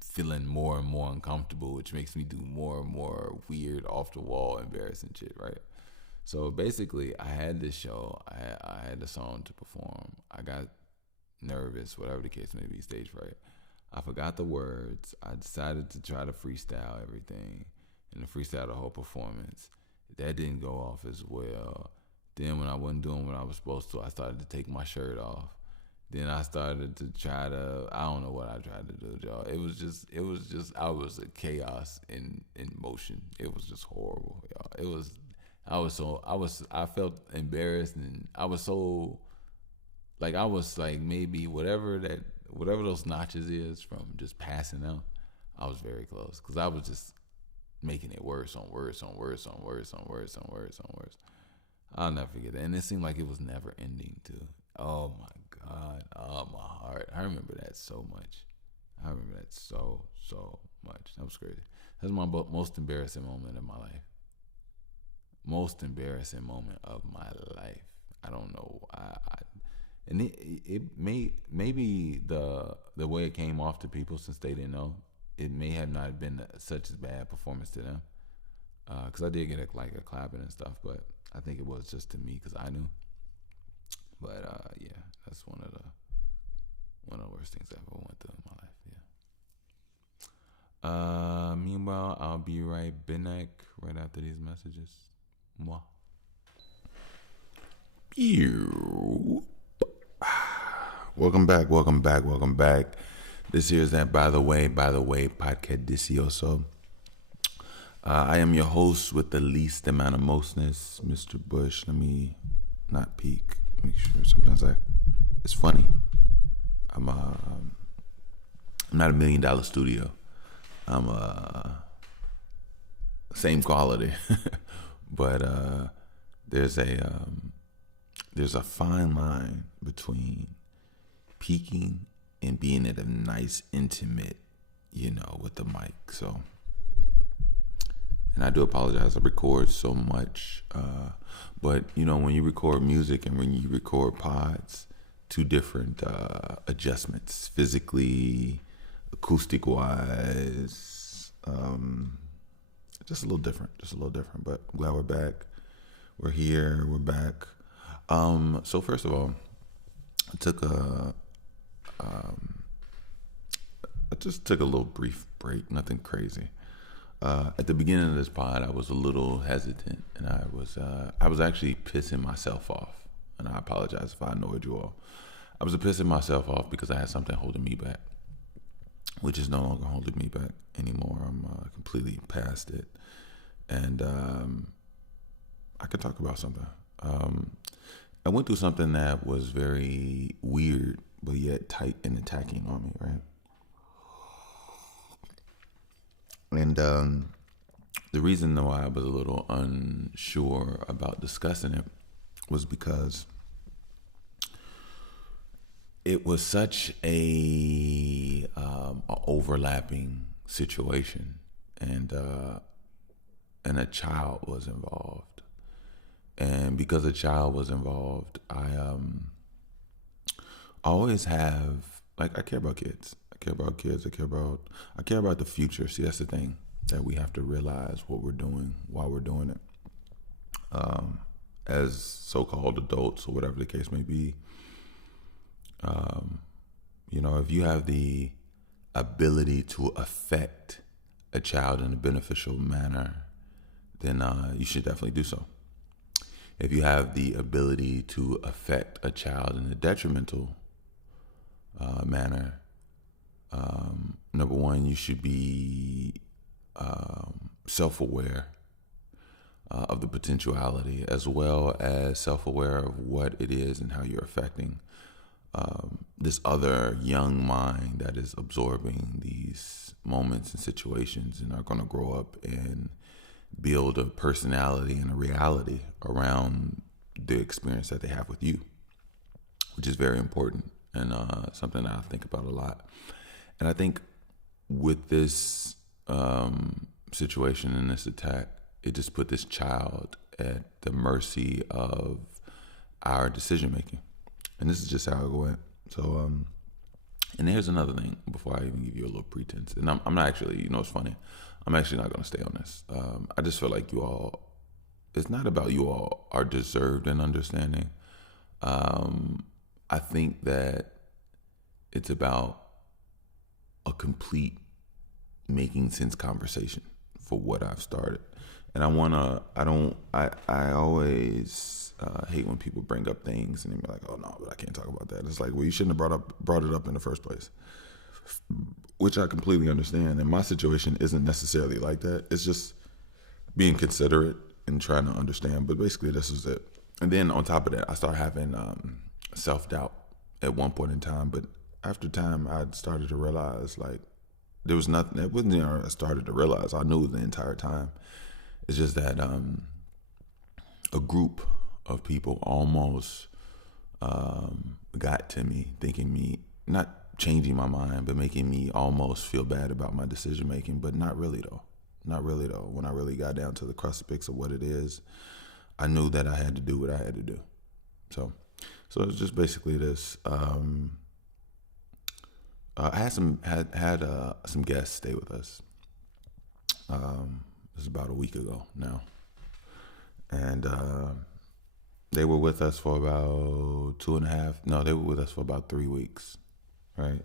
feeling more and more uncomfortable, which makes me do more and more weird, off the wall, embarrassing shit, right? So basically, I had this show. I had a song to perform. I got nervous, whatever the case may be, stage fright. I forgot the words. I decided to try to freestyle everything, and to freestyle the whole performance. That didn't go off as well. Then when I wasn't doing what I was supposed to, I started to take my shirt off. Then I started to I don't know what I tried to do, y'all. It was just, I was a chaos in motion. It was just horrible, y'all. I felt embarrassed, and I was like maybe whatever those notches is from just passing out, I was very close. Cause I was just making it worse on worse. I'll never forget that. And it seemed like it was never ending too. Oh my God. Oh, my heart. I remember that so much. So much. That was crazy. That's my most embarrassing moment in my life. I don't know. And it maybe the way it came off to people, since they didn't know, it may have not been such a bad performance to them. Because I did get a clapping and stuff, but I think it was just to me because I knew. But yeah, that's one of the worst things I ever went through in my life. Yeah. Meanwhile, I'll be right back right after these messages. Mwah. Ew. Welcome back. This here is that by the way, podcast Delicioso. I am your host with the least amount of mostness, Mr. Bush. Let me not peek. Make sure sometimes it's funny. I'm not $1 million studio. I'm same quality, but there's a fine line between peaking and being at a nice intimate, with the mic. So, and I do apologize. I record so much, but when you record music and when you record pods, two different adjustments, physically, acoustic wise, just a little different. But I'm glad we're back. We're here. We're back. So first of all, I just took a little brief break. Nothing crazy. At the beginning of this pod, I was a little hesitant, and I was actually pissing myself off. And I apologize if I annoyed you all. I was pissing myself off because I had something holding me back, which is no longer holding me back anymore. I'm completely past it, and I could talk about something. I went through something that was very weird, but yet tight and attacking on me, right? And the reason why I was a little unsure about discussing it was because it was such a overlapping situation, and a child was involved. And because a child was involved, I always have, I care about kids. I care about the future. See, that's the thing, that we have to realize what we're doing while we're doing it. As so-called adults, or whatever the case may be. If you have the ability to affect a child in a beneficial manner, then you should definitely do so. If you have the ability to affect a child in a detrimental manner, number one, you should be self-aware of the potentiality, as well as self-aware of what it is and how you're affecting this other young mind that is absorbing these moments and situations and are going to grow up and build a personality and a reality around the experience that they have with you, which is very important and something that I think about a lot. And I think with this situation and this attack, it just put this child at the mercy of our decision making. And this is just how it went. So, and here's another thing before I even give you a little pretense. And I'm not actually, it's funny. I'm actually not going to stay on this. I just feel like you all, it's not about you all are deserved in understanding. I think that it's about a complete making sense conversation for what I've started. And I always hate when people bring up things and they're like, oh no, but I can't talk about that. It's like, well, you shouldn't have brought it up in the first place, which I completely understand. And my situation isn't necessarily like that. It's just being considerate and trying to understand. But basically, this is it. And then on top of that, I started having self-doubt at one point in time. But after time, I started to realize, there was nothing. It wasn't, I started to realize. I knew the entire time. It's just that a group of people almost got to me, not changing my mind, but making me almost feel bad about my decision making. But not really though. When I really got down to the crucifix of what it is, I knew that I had to do what I had to do. So it's just basically this. I had some guests stay with us. This is about a week ago now, and they were with us for about 2.5. No, they were with us for about 3 weeks, right?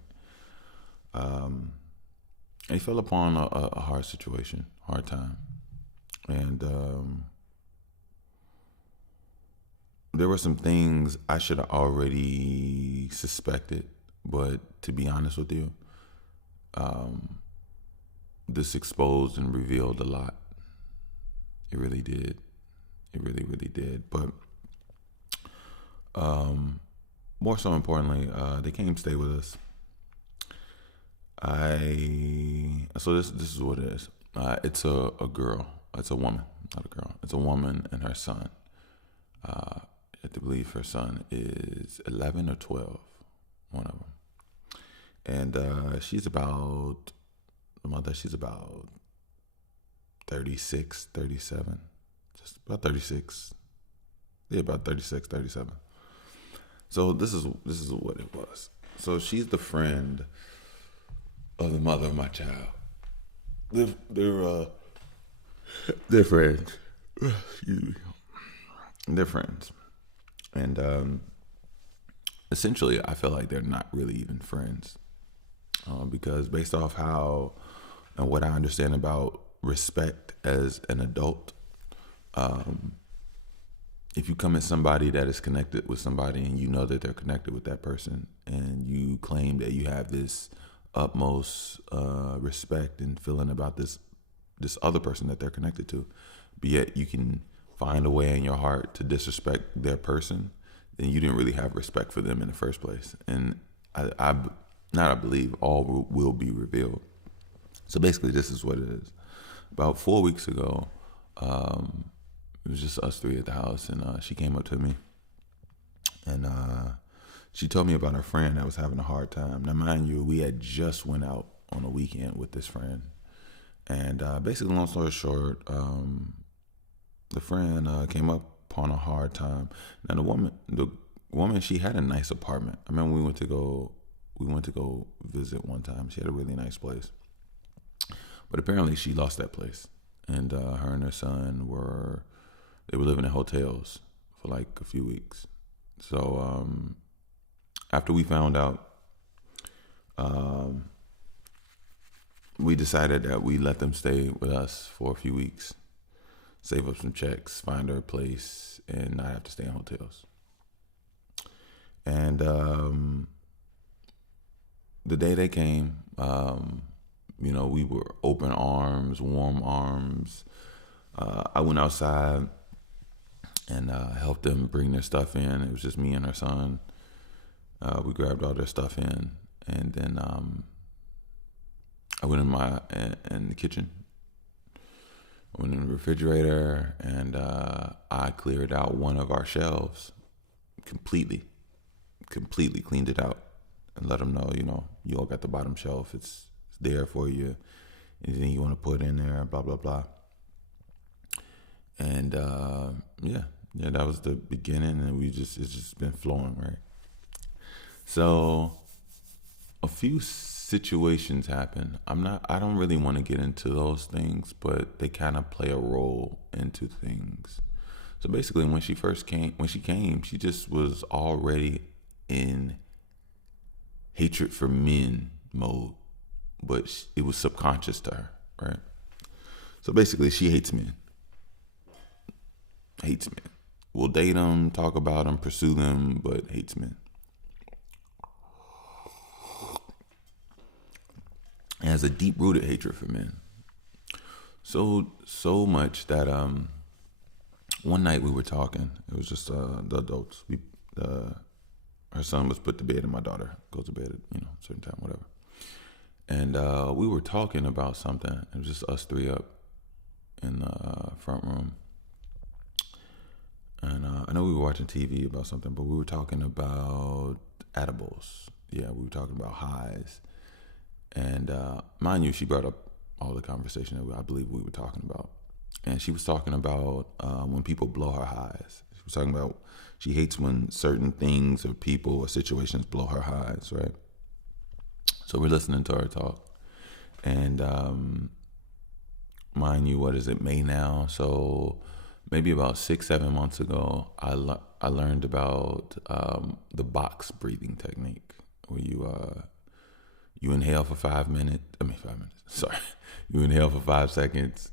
He fell upon a hard situation, hard time, and there were some things I should have already suspected, but to be honest with you, this exposed and revealed a lot. It really did. It really, really did. But more so importantly, they came stay with us. So this is what it is. It's a girl. It's a woman, not a girl. It's a woman and her son. I believe her son is 11 or 12, one of them. And she's about 36, 37, just about 36. Yeah, about 36, 37. So this is what it was. So she's the friend of the mother of my child. They're friends. Excuse me. They're friends. And essentially, I feel like they're not really even friends. Because based off how and what I understand about respect as an adult, if you come at somebody that is connected with somebody and you know that they're connected with that person and you claim that you have this utmost respect and feeling about this other person that they're connected to, but yet you can find a way in your heart to disrespect their person, then you didn't really have respect for them in the first place. And I believe all will be revealed. So basically, this is what it is. About 4 weeks ago, it was just us three at the house, and she came up to me, and she told me about her friend that was having a hard time. Now, mind you, we had just went out on a weekend with this friend, and basically, long story short, the friend came up upon a hard time. Now, the woman, she had a nice apartment. I remember we went to go visit one time. She had a really nice place, but apparently, she lost that place, and her and her son were living in hotels for like a few weeks. So after we found out, we decided that we let them stay with us for a few weeks, save up some checks, find her a place, and not have to stay in hotels. And the day they came, we were open arms, warm arms. I went outside and helped them bring their stuff in. It was just me and her son. We grabbed all their stuff in, and then I went in the kitchen. I went in the refrigerator, and I cleared out one of our shelves completely cleaned it out, and let them know, you all got the bottom shelf. It's there for you. Anything you want to put in there, blah blah blah. And yeah, that was the beginning, and it's just been flowing, right? So a few situations happen. I don't really want to get into those things, but they kind of play a role into things. So basically, when she came, she just was already in hatred for men mode, but it was subconscious to her, right? So basically, she hates men. Will date them, talk about them, pursue them, but hates men. And has a deep-rooted hatred for men. So much that one night we were talking. It was just the adults. Her son was put to bed, and my daughter goes to bed at a certain time, whatever. And we were talking about something. It was just us three up in the front room. And I know we were watching TV about something, but we were talking about edibles. Yeah, we were talking about highs. And mind you, she brought up all the conversation that I believe we were talking about. And she was talking about when people blow her highs. She was talking about she hates when certain things or people or situations blow her highs, right? So we're listening to her talk. And mind you, what is it, May now? So maybe about 6, 7 months ago, I learned about the box breathing technique, where you inhale for 5 minutes. 5 minutes. Sorry, you inhale for 5 seconds,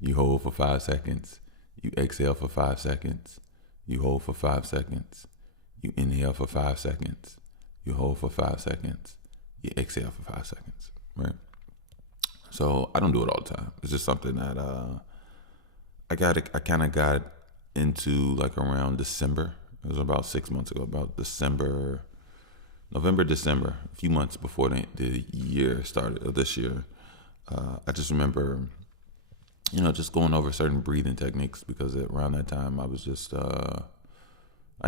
you hold for 5 seconds, you exhale for 5 seconds, you hold for 5 seconds, you inhale for 5 seconds, you hold for 5 seconds, you exhale for 5 seconds. Right. So I don't do it all the time. It's just something that I kind of got into like around December. It was about 6 months ago, about November, December, a few months before the year started, of this year. I just remember, just going over certain breathing techniques, because around that time I was just, I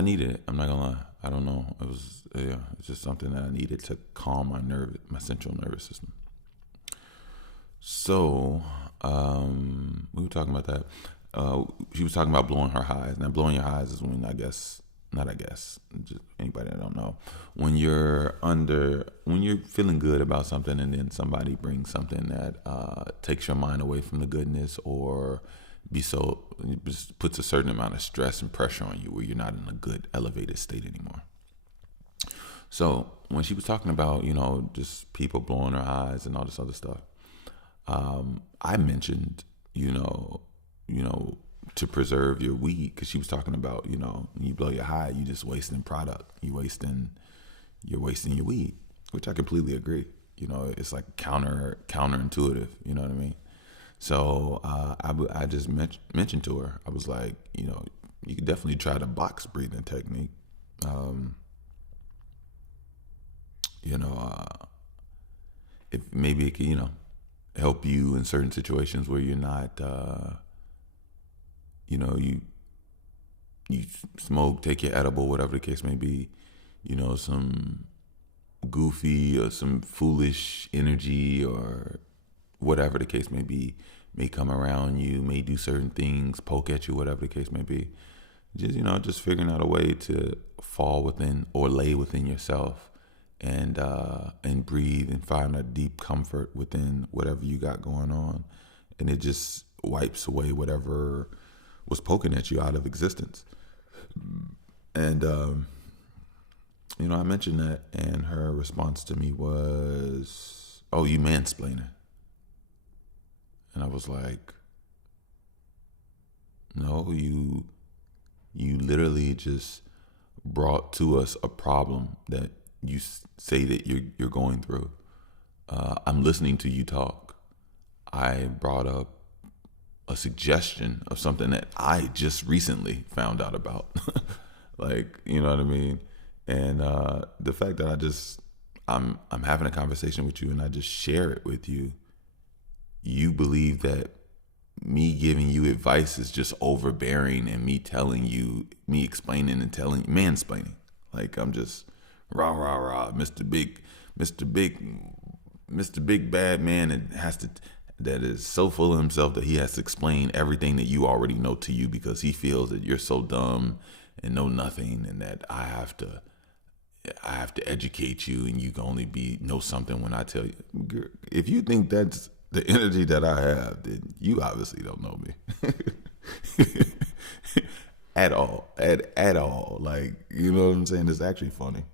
needed it. I'm not gonna lie. I don't know. It's just something that I needed to calm my central nervous system. So, we were talking about that. She was talking about blowing her highs. Now, blowing your highs is when, just anybody that don't know, when you're feeling good about something, and then somebody brings something that takes your mind away from the goodness, or just puts a certain amount of stress and pressure on you, where you're not in a good elevated state anymore. So when she was talking about, just people blowing their highs and all this other stuff, I mentioned, to preserve your weed, because she was talking about, when you blow your high, you just wasting product. You're wasting your weed, which I completely agree. It's like counterintuitive. You know what I mean? So I just mentioned to her, I was like, you could definitely try the box breathing technique. If maybe it can, help you in certain situations where you're not, you smoke, take your edible, whatever the case may be, some goofy or some foolish energy or whatever the case may be, may come around you, may do certain things, poke at you, whatever the case may be. Just figuring out a way to fall within or lay within yourself, and breathe and find a deep comfort within whatever you got going on. And it just wipes away whatever was poking at you out of existence. And, I mentioned that, and her response to me was, "Oh, you mansplaining." And I was like, "No, you literally just brought to us a problem that you say that you're going through. I'm listening to you talk. I brought up a suggestion of something that I just recently found out about." Like, you know what I mean? And the fact that I'm having a conversation with you, and I just share it with you, you believe that me giving you advice is just overbearing, and me explaining and mansplaining. Like, I'm just rah rah rah, Mr. Big Bad Man, that is so full of himself that he has to explain everything that you already know to you, because he feels that you're so dumb and know nothing, and that I have to educate you, and you can only know something when I tell you. If you think that's the energy that I have, then you obviously don't know me. At all. At all. Like, you know what I'm saying? It's actually funny.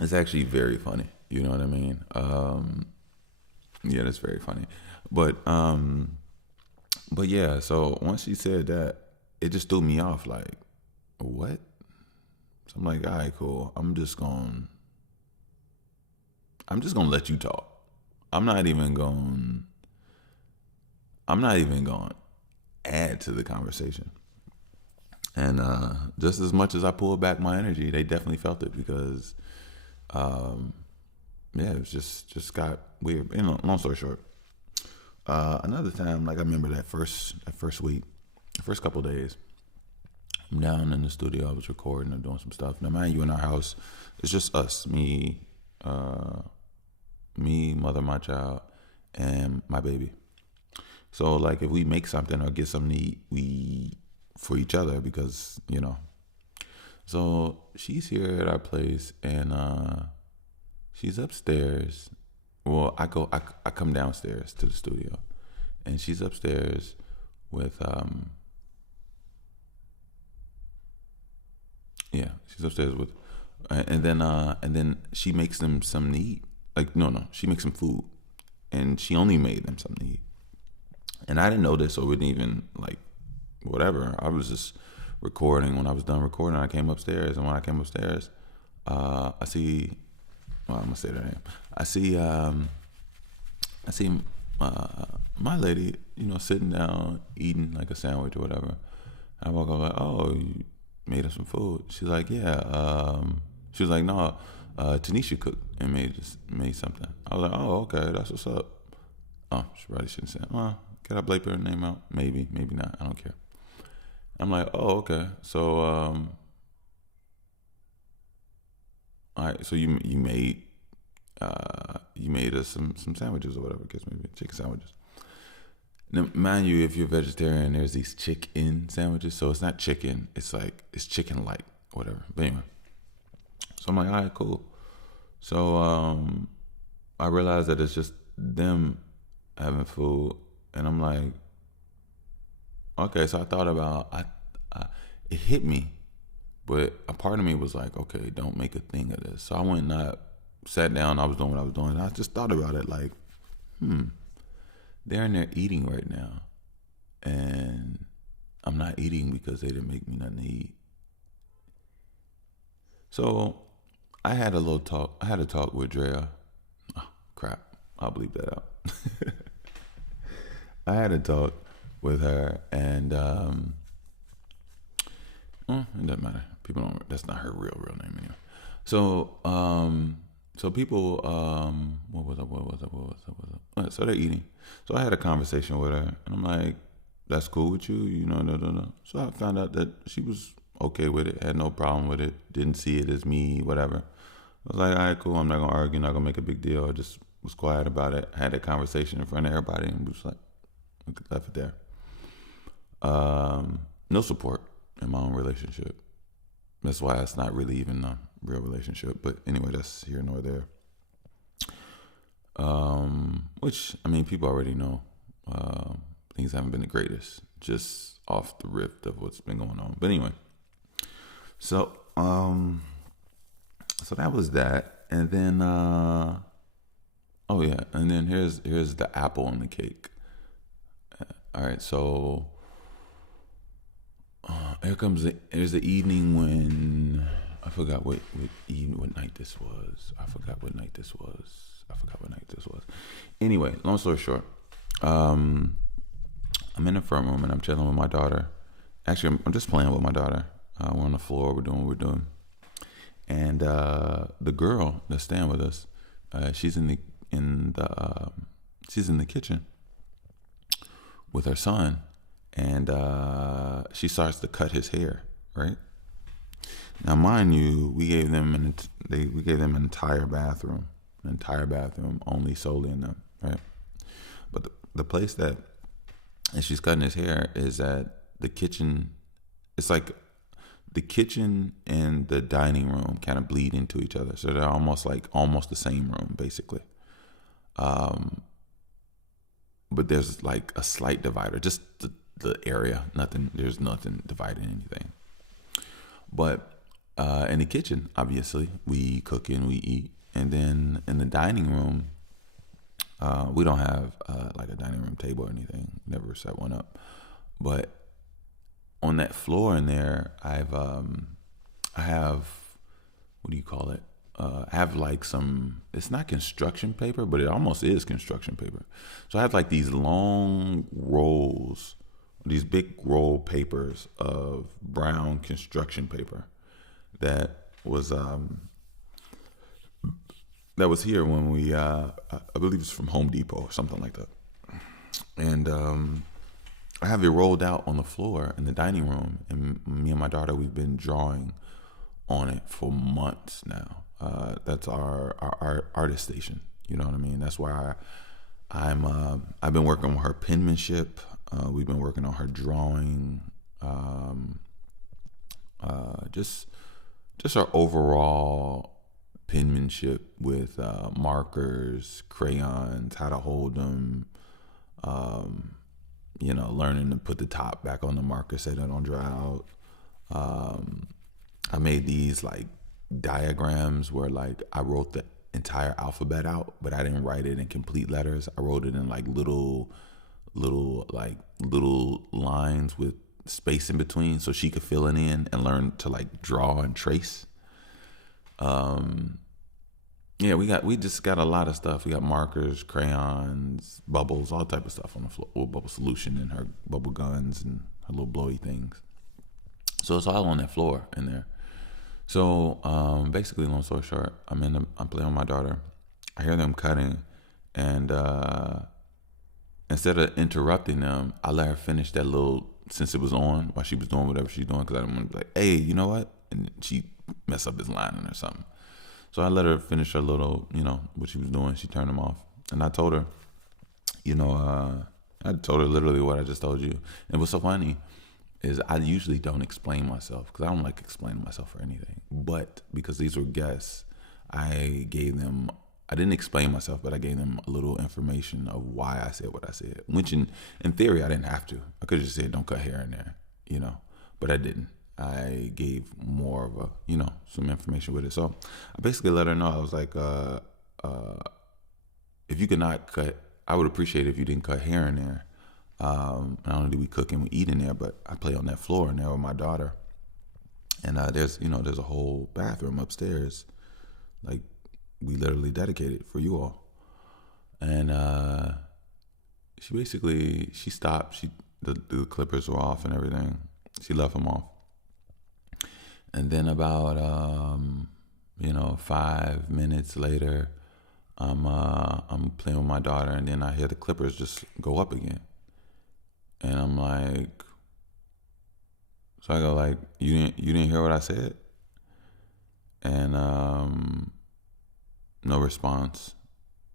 It's actually very funny. You know what I mean? Yeah, that's very funny. But yeah, so once she said that, it just threw me off. Like, what? So I'm like, all right, cool. I'm just gonna let you talk. I'm not even going to add to the conversation. And just as much as I pulled back my energy, they definitely felt it, because it was just got weird. Long story short, another time, like, I remember that first week, the first couple of days, I'm down in the studio. I was recording and doing some stuff. Now, mind you, in our house, it's just us, me, mother, my child, and my baby. So, like, if we make something or get something to eat, we for each other, because So she's here at our place, and she's upstairs. Well, I come downstairs to the studio, and she's upstairs with she's upstairs with, and then she makes them something to eat. Like no, she makes them food, and she only made them something to eat. And I didn't know this, so it didn't even like whatever. I was just recording. When I was done recording, I came upstairs, and when I came upstairs, I see. Well, I'm gonna say their name. I see my lady, sitting down eating like a sandwich or whatever. I walk over like, oh, you made us some food. She's like, yeah. She was like, no, Tanisha cooked and made something. I was like, oh, okay, that's what's up. Oh, she probably shouldn't say. Could I bleep her name out? Maybe not. I don't care. I'm like, oh, okay. So, all right. So you made us some sandwiches or whatever. I guess maybe chicken sandwiches. Now, mind you, if you're vegetarian, there's these chicken sandwiches. So it's not chicken. It's chicken light, whatever. But anyway, so I'm like, all right, cool. So I realized that it's just them having food, and I'm like, okay. So I thought about it hit me, but a part of me was like, okay, don't make a thing of this. So I went and I sat down. I was doing what I was doing. And I just thought about it, like, they're in there eating right now, and I'm not eating because they didn't make me nothing to eat. So I had a little talk. I had a talk with Drea. Oh, crap. I'll bleep that out. I had a talk with her, and it doesn't matter. People don't. That's not her real name anyway. So so people what was up? So they're eating. So I had a conversation with her, and I'm like, that's cool with you, no. So I found out that she was okay with it, had no problem with it, didn't see it as me, whatever. I was like, all right, cool. I'm not gonna argue, not gonna make a big deal. I just was quiet about it. I had that conversation in front of everybody, and was like, left it there. No support in my own relationship. That's why it's not really even a real relationship. But anyway, that's here nor there. Which, I mean, people already know. Things haven't been the greatest, just off the rift of what's been going on. But anyway, so so that was that, and then and then here's the apple on the cake. All right, so here's the evening when I forgot what night this was. Anyway, long story short, I'm in the front room and I'm chilling with my daughter. Actually, I'm just playing with my daughter. We're on the floor. We're doing what we're doing. And the girl that's staying with us, she's in the kitchen with her son, and she starts to cut his hair. Right now, mind you, we gave them an entire bathroom only solely in them. Right, but the place that and she's cutting his hair is at the kitchen. It's like the kitchen and the dining room kind of bleed into each other, so they're almost the same room basically. But there's like a slight divider, just the area. There's nothing dividing anything. But in the kitchen, obviously, we cook and we eat, and then in the dining room, we don't have like a dining room table or anything. Never set one up, but on that floor in there, I have what do you call it? I have like it's not construction paper, but it almost is construction paper. So I have like these long rolls, these big roll papers of brown construction paper that was here when we, I believe it's from Home Depot or something like that. And I have it rolled out on the floor in the dining room, and me and my daughter, we've been drawing on it for months now. That's our artist station. You know what I mean? That's why I've been working on her penmanship. We've been working on her drawing. Just our overall penmanship with markers, crayons, how to hold them, Learning to put the top back on the marker so they don't dry out. I made these like diagrams where like I wrote the entire alphabet out, but I didn't write it in complete letters. I wrote it in like little lines with space in between so she could fill it in and learn to like draw and trace. We just got a lot of stuff. We got markers, crayons, bubbles, all type of stuff on the floor. Bubble solution and her bubble guns and her little blowy things. So it's all on that floor in there. So basically, long story short, I'm playing with my daughter. I hear them cutting, and instead of interrupting them, I let her finish that little, since it was on while she was doing whatever she's doing, because I didn't want to be like, hey, you know what? And she mess up his lining or something. So I let her finish her little, what she was doing. She turned them off. And I told her, I told her literally what I just told you. And what's so funny is I usually don't explain myself because I don't like explaining myself for anything. But because these were guests, I didn't explain myself, but I gave them a little information of why I said what I said. Which in theory, I didn't have to. I could have just said, don't cut hair in there, but I didn't. I gave more of a, some information with it. So I basically let her know, I was like, if you could not cut, I would appreciate it if you didn't cut hair in there. Not only do we cook and we eat in there, but I play on that floor in there with my daughter. And there's a whole bathroom upstairs. Like we literally dedicated for you all. And she stopped. The clippers were off and everything. She left them off. And then about 5 minutes later, I'm playing with my daughter, and then I hear the clippers just go up again. And I'm like, so I go like, you didn't hear what I said? And no response.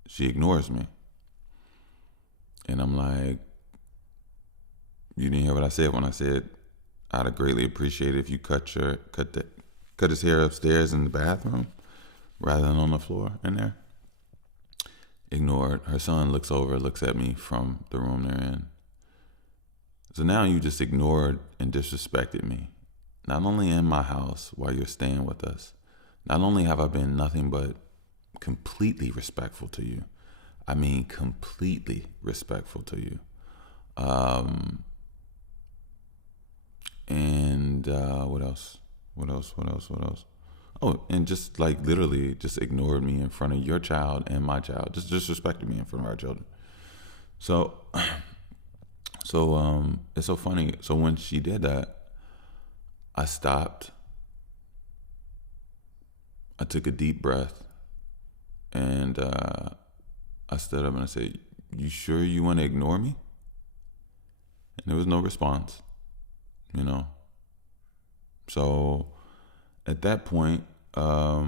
She ignores me. And I'm like, you didn't hear what I said when I said I'd greatly appreciate it if you cut his hair upstairs in the bathroom rather than on the floor in there. Ignored. Her son looks at me from the room they're in. So now you just ignored and disrespected me. Not only in my house while you're staying with us, not only have I been nothing but completely respectful to you, I mean completely respectful to you. And what else? Oh, and just like literally just ignored me in front of your child and my child. Just disrespected me in front of our children. So it's so funny. So when she did that, I stopped. I took a deep breath, and I stood up and I said, "You sure you want to ignore me?" And there was no response. So at that point, I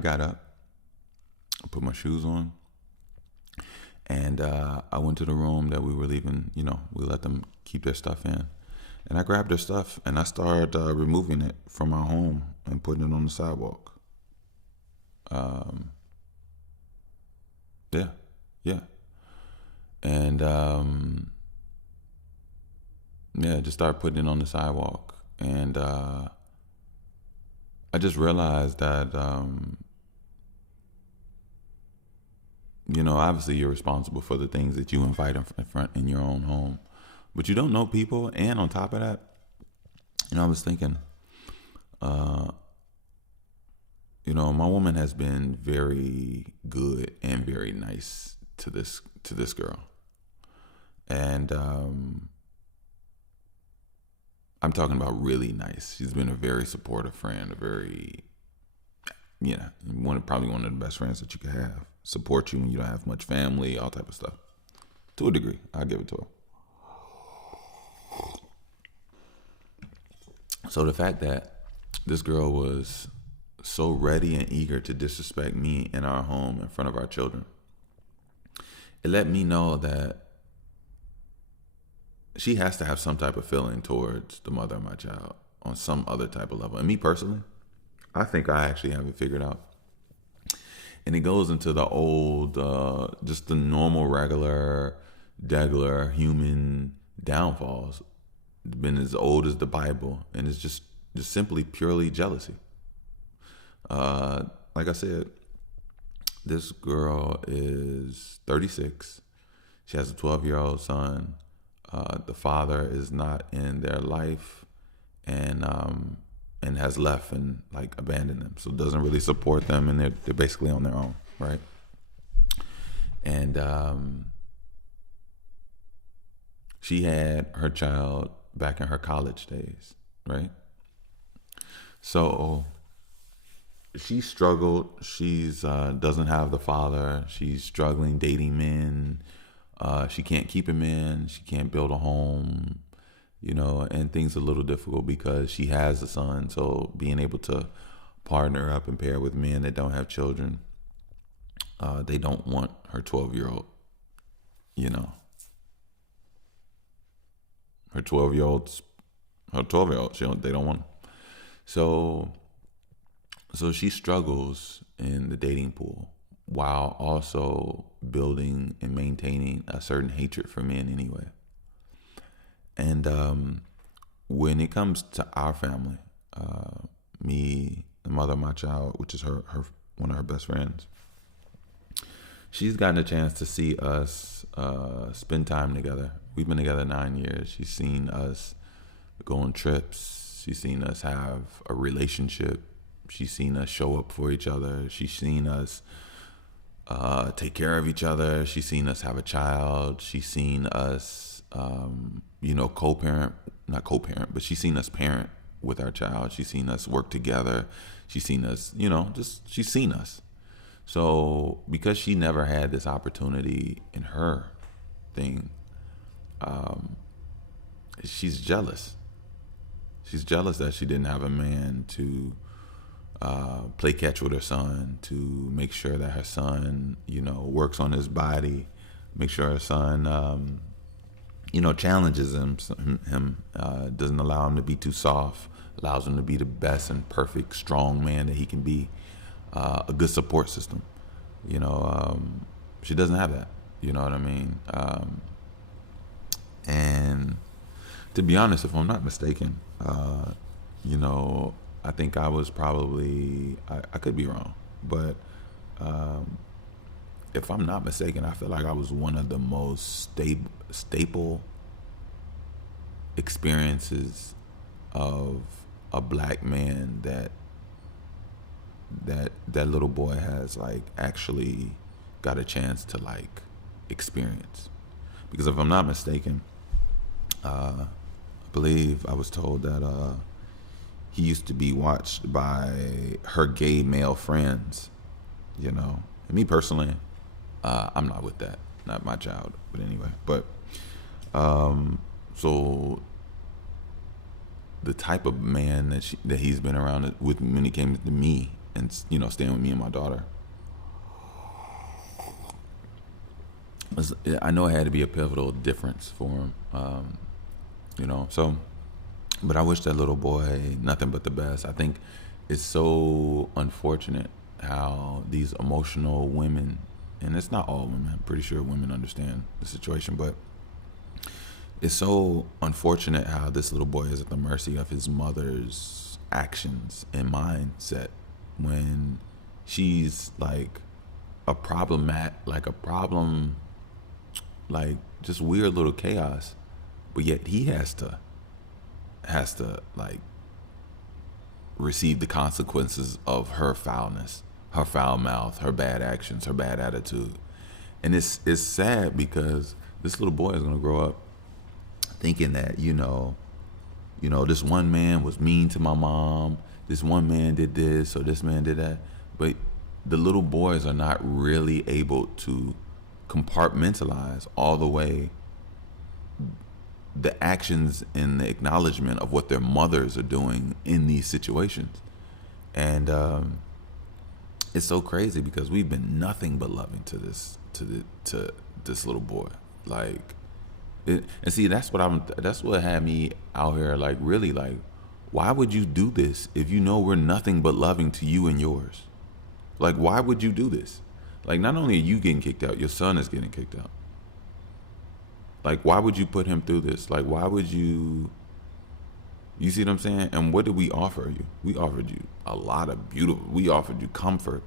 got up, I put my shoes on, and I went to the room that we were leaving. We let them keep their stuff in, and I grabbed their stuff and I started removing it from our home and putting it on the sidewalk. Yeah. And just started putting it on the sidewalk. And I just realized that, obviously you're responsible for the things that you invite in your own home. But you don't know people. And on top of that, I was thinking, my woman has been very good and very nice to this girl. And I'm talking about really nice. She's been a very supportive friend, probably one of the best friends that you could have. Support you when you don't have much family, all type of stuff. To a degree, I'll give it to her. So the fact that this girl was so ready and eager to disrespect me in our home in front of our children, it let me know that she has to have some type of feeling towards the mother of my child on some other type of level. And me personally, I think I actually have it figured out. And it goes into the old, just the normal, regular, degular human downfalls. Been as old as the Bible, and it's just simply purely jealousy. Like I said, this girl is 36. She has a 12-year-old son. The father is not in their life, and has left and like abandoned them. So doesn't really support them, and they're basically on their own, right? And she had her child back in her college days, right? So she struggled. She's doesn't have the father. She's struggling dating men. She can't keep him in. She can't build a home, and things are a little difficult because she has a son. So being able to partner up and pair with men that don't have children, they don't want her 12-year-old, her 12-year-old, they don't want him. So she struggles in the dating pool while also building and maintaining a certain hatred for men anyway. And when it comes to our family, me, the mother of my child, which is her one of her best friends, she's gotten a chance to see us spend time together. We've been together 9 years. She's seen us go on trips. She's seen us have a relationship. She's seen us show up for each other. She's seen us take care of each other. She's seen us have a child. She's seen us, co-parent, not co-parent, but she's seen us parent with our child. She's seen us work together. She's seen us, she's seen us. So because she never had this opportunity in her thing, she's jealous. She's jealous that she didn't have a man to play catch with her son, to make sure that her son, works on his body, make sure her son, challenges him, doesn't allow him to be too soft, allows him to be the best and perfect, strong man that he can be, a good support system. She doesn't have that. You know what I mean? And to be honest, if I'm not mistaken, I think I was probably, I could be wrong, but if I'm not mistaken, I feel like I was one of the most staple experiences of a black man that little boy has like actually got a chance to like experience. Because if I'm not mistaken, I believe I was told that he used to be watched by her gay male friends, And me personally, I'm not with that. Not my child, but anyway. But so the type of man that he's been around with when he came to me and staying with me and my daughter, I know it had to be a pivotal difference for him. So. But I wish that little boy nothing but the best. I think it's so unfortunate how these emotional women, and it's not all women, I'm pretty sure women understand the situation, but it's so unfortunate how this little boy is at the mercy of his mother's actions and mindset when she's like a problem, like just weird little chaos, but yet he has to like receive the consequences of her foulness, her foul mouth, her bad actions, her bad attitude. And it's sad because this little boy is going to grow up thinking that, this one man was mean to my mom, this one man did this, or this man did that. But the little boys are not really able to compartmentalize all the way the actions and the acknowledgement of what their mothers are doing in these situations. And it's so crazy because we've been nothing but loving to this little boy. Like, and see, that's what had me out here like really like, why would you do this if you know we're nothing but loving to you and yours? Like, why would you do this? Like, not only are you getting kicked out, your son is getting kicked out. Like, why would you put him through this? Like, why would you? You see what I'm saying? And what did we offer you? We offered you a lot of beautiful. We offered you comfort,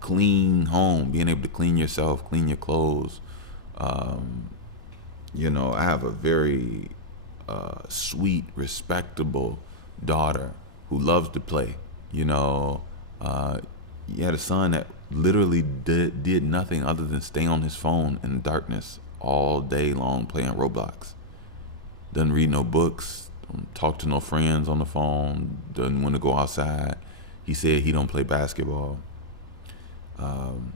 clean home, being able to clean yourself, clean your clothes. Um, I have a very sweet, respectable daughter who loves to play. You know, you had a son that literally did nothing other than stay on his phone in the darkness all day long playing Roblox. Doesn't read no books, don't talk to no friends on the phone, doesn't want to go outside. He said he don't play basketball. Um,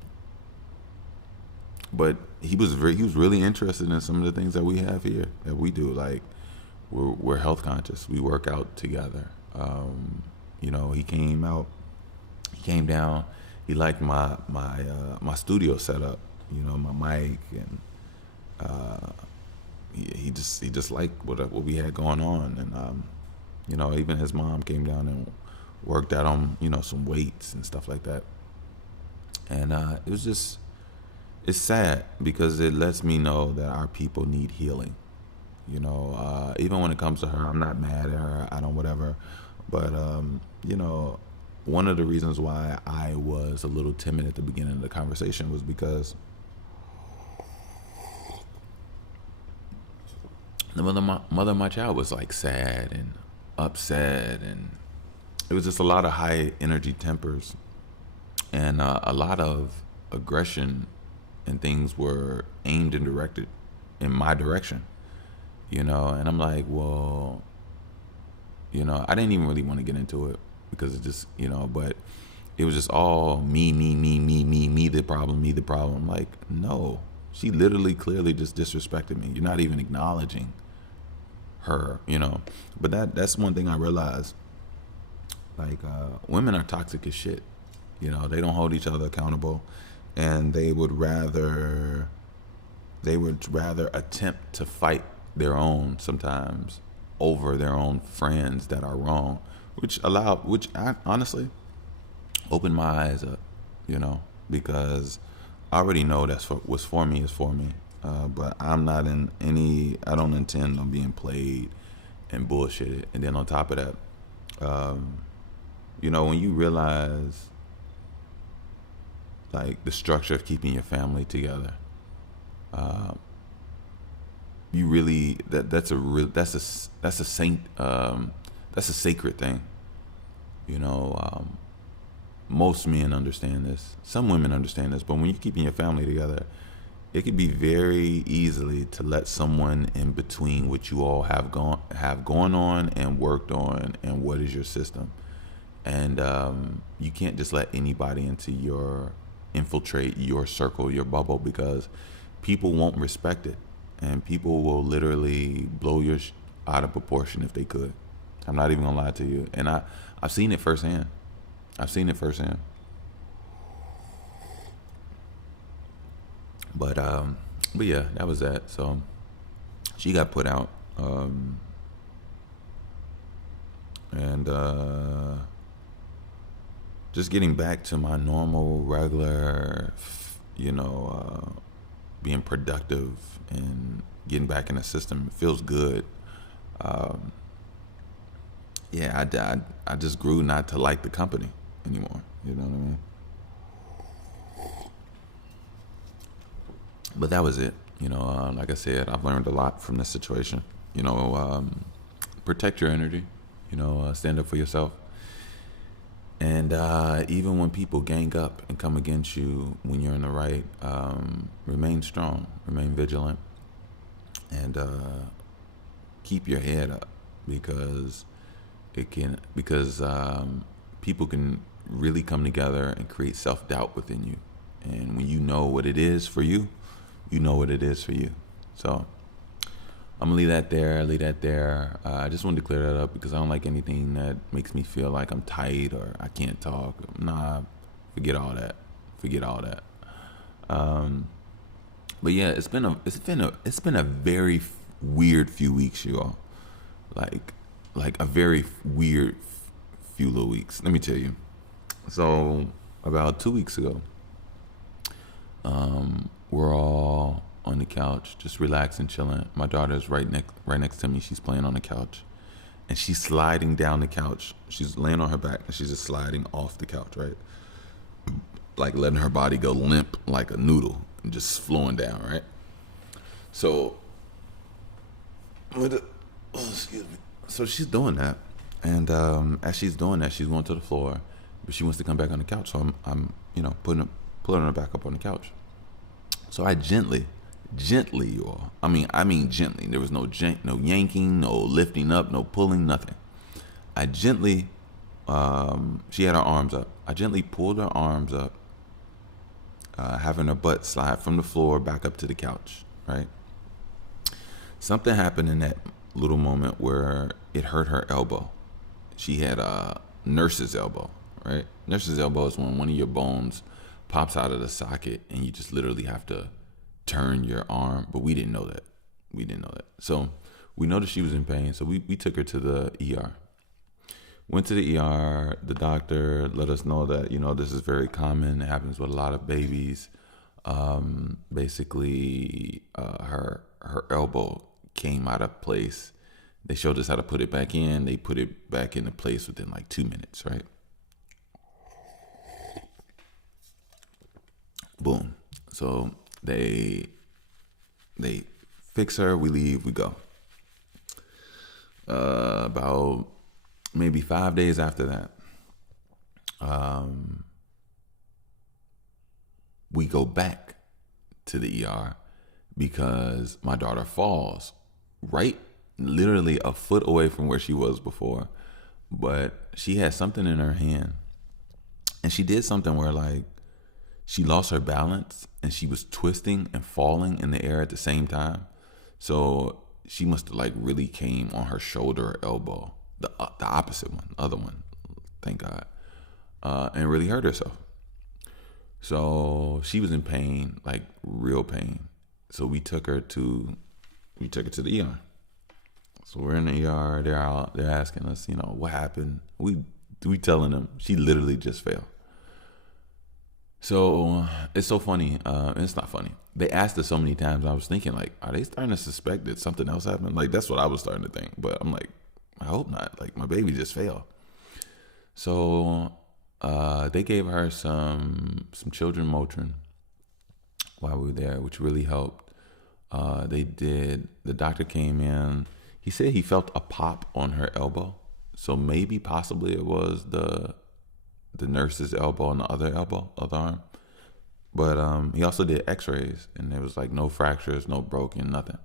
but he was really interested in some of the things that we have here that we do. Like we're health conscious. We work out together. He came down. He liked my studio setup. My mic, and he just liked what we had going on. And even his mom came down and worked out on some weights and stuff like that. And it's sad because it lets me know that our people need healing. Even when it comes to her, I'm not mad at her. I don't whatever. But one of the reasons why I was a little timid at the beginning of the conversation was because the mother of my child was like sad and upset, and it was just a lot of high energy tempers, and a lot of aggression, and things were aimed and directed in my direction. And I'm like, well, I didn't even really want to get into it because it just, but it was just all me, the problem, me, the problem. I'm like, no, she literally clearly just disrespected me. You're not even acknowledging her, but that's one thing I realized. Like, women are toxic as shit. They don't hold each other accountable, and they would rather attempt to fight their own sometimes over their own friends that are wrong, which I honestly opened my eyes up, because I already know what's for me is for me. But I'm not I don't intend on being played and bullshitted. And then on top of that, when you realize like the structure of keeping your family together, you really that's a sacred thing. Most men understand this. Some women understand this, but when you're keeping your family together, it could be very easily to let someone in between what you all have gone on and worked on, and what is your system. And you can't just let anybody infiltrate your circle, your bubble, because people won't respect it, and people will literally blow your out of proportion if they could. I'm not even gonna lie to you, and I've seen it firsthand. But yeah, that was that. So she got put out, and just getting back to my normal, regular, being productive and getting back in the system feels good. Yeah, I just grew not to like the company anymore. You know what I mean? But that was it. Like I said, I've learned a lot from this situation. Protect your energy. Stand up for yourself. And even when people gang up and come against you when you're in the right, remain strong, remain vigilant, and keep your head up, because people can really come together and create self-doubt within you. And when you know what it is for you, you know what it is for you. So I'm gonna leave that there. I just wanted to clear that up because I don't like anything that makes me feel like I'm tight or I can't talk. Nah, forget all that. But yeah, it's been a very weird few weeks, you all. Like a very weird few little weeks. Let me tell you. So about 2 weeks ago, we're all on the couch, just relaxing, chilling. My daughter's right next to me. She's playing on the couch, and she's sliding down the couch. She's laying on her back, and she's just sliding off the couch, right? Like letting her body go limp like a noodle and just flowing down, right? So, excuse me. So she's doing that, and as she's doing that, she's going to the floor, but she wants to come back on the couch. So I'm pulling her back up on the couch. So I gently, you all. I mean gently. There was no yanking, no lifting up, no pulling, nothing. I gently, she had her arms up. I gently pulled her arms up, having her butt slide from the floor back up to the couch, right? Something happened in that little moment where it hurt her elbow. She had a nurse's elbow, right? Nurse's elbow is when one of your bones pops out of the socket and you just literally have to turn your arm. But we didn't know that. So we noticed she was in pain. So we took her to the ER. Went to the ER. The doctor let us know that, this is very common. It happens with a lot of babies. Basically, her elbow came out of place. They showed us how to put it back in. They put it back into place within like 2 minutes, right? Boom. So they fix her. We leave. We go. About maybe 5 days after that, we go back to the ER because my daughter falls right literally a foot away from where she was before, but she had something in her hand, and she did something where like she lost her balance and she was twisting and falling in the air at the same time. So she must have like really came on her shoulder or elbow, the opposite one, other one, thank God, and really hurt herself. So she was in pain, like real pain. So we took her to the ER. So we're in the ER. They're asking us, what happened. We telling them she literally just fell. So it's so funny. It's not funny. They asked us so many times. I was thinking, like, are they starting to suspect that something else happened? Like, that's what I was starting to think. But I'm like, I hope not. Like, my baby just fell. So they gave her some children Motrin while we were there, which really helped. The doctor came in. He said he felt a pop on her elbow. So maybe possibly it was the nurse's elbow and the other arm. But he also did x-rays, and there was like no fractures, no broken, nothing.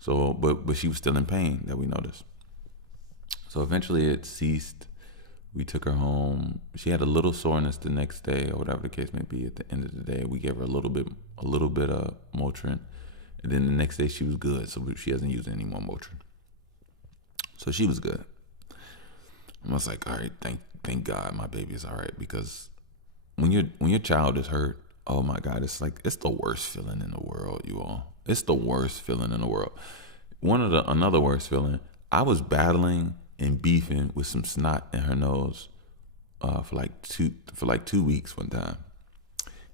So, but she was still in pain that we noticed. So eventually it ceased. We took her home. She had a little soreness the next day, or whatever the case may be. At the end of the day, we gave her a little bit of Motrin, and then the next day she was good. So she hasn't used any more Motrin. So she was good. I was like, all right, thank God my baby is all right, because when your child is hurt, oh my God, it's the worst feeling in the world, you all. It's the worst feeling in the world. Another worst feeling, I was battling and beefing with some snot in her nose for like 2 weeks one time.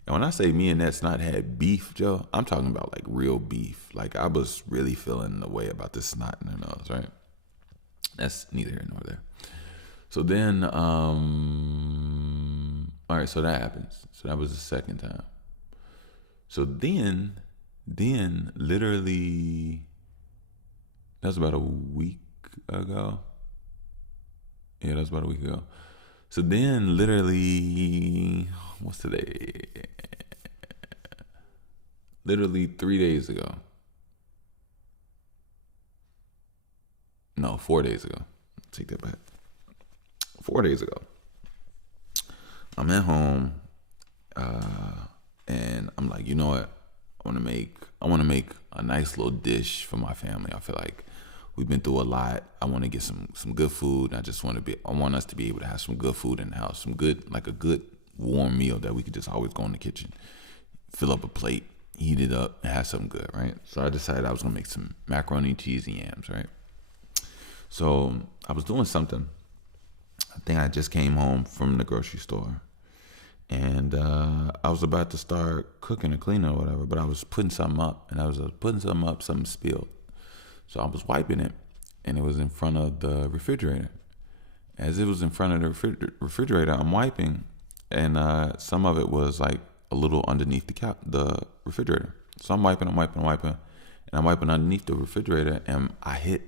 And when I say me and that snot had beef, Joe, I'm talking about like real beef. Like I was really feeling the way about this snot in her nose, right? That's neither here nor there. So then, all right, so that happens. So that was the second time. So then literally, that was about a week ago. Yeah, that was about a week ago. So then literally, what's today? Literally 3 days ago. No, 4 days ago. Take that back. 4 days ago, I'm at home, and I'm like, you know what? I want to make a nice little dish for my family. I feel like we've been through a lot. I want to get some good food. I want us to be able to have some good food in the house, a good warm meal that we could just always go in the kitchen, fill up a plate, heat it up, and have something good, right? So I decided I was gonna make some macaroni, cheese, and yams, right? So I was doing something. I think I just came home from the grocery store, And I was about to start cooking or cleaning or whatever, but I was putting something up, and I was putting something up, something spilled. So I was wiping it, and it was in front of the refrigerator. As it was in front of the refrigerator, I'm wiping, and some of it was like a little underneath the refrigerator. So I'm wiping, and I'm wiping underneath the refrigerator, and I hit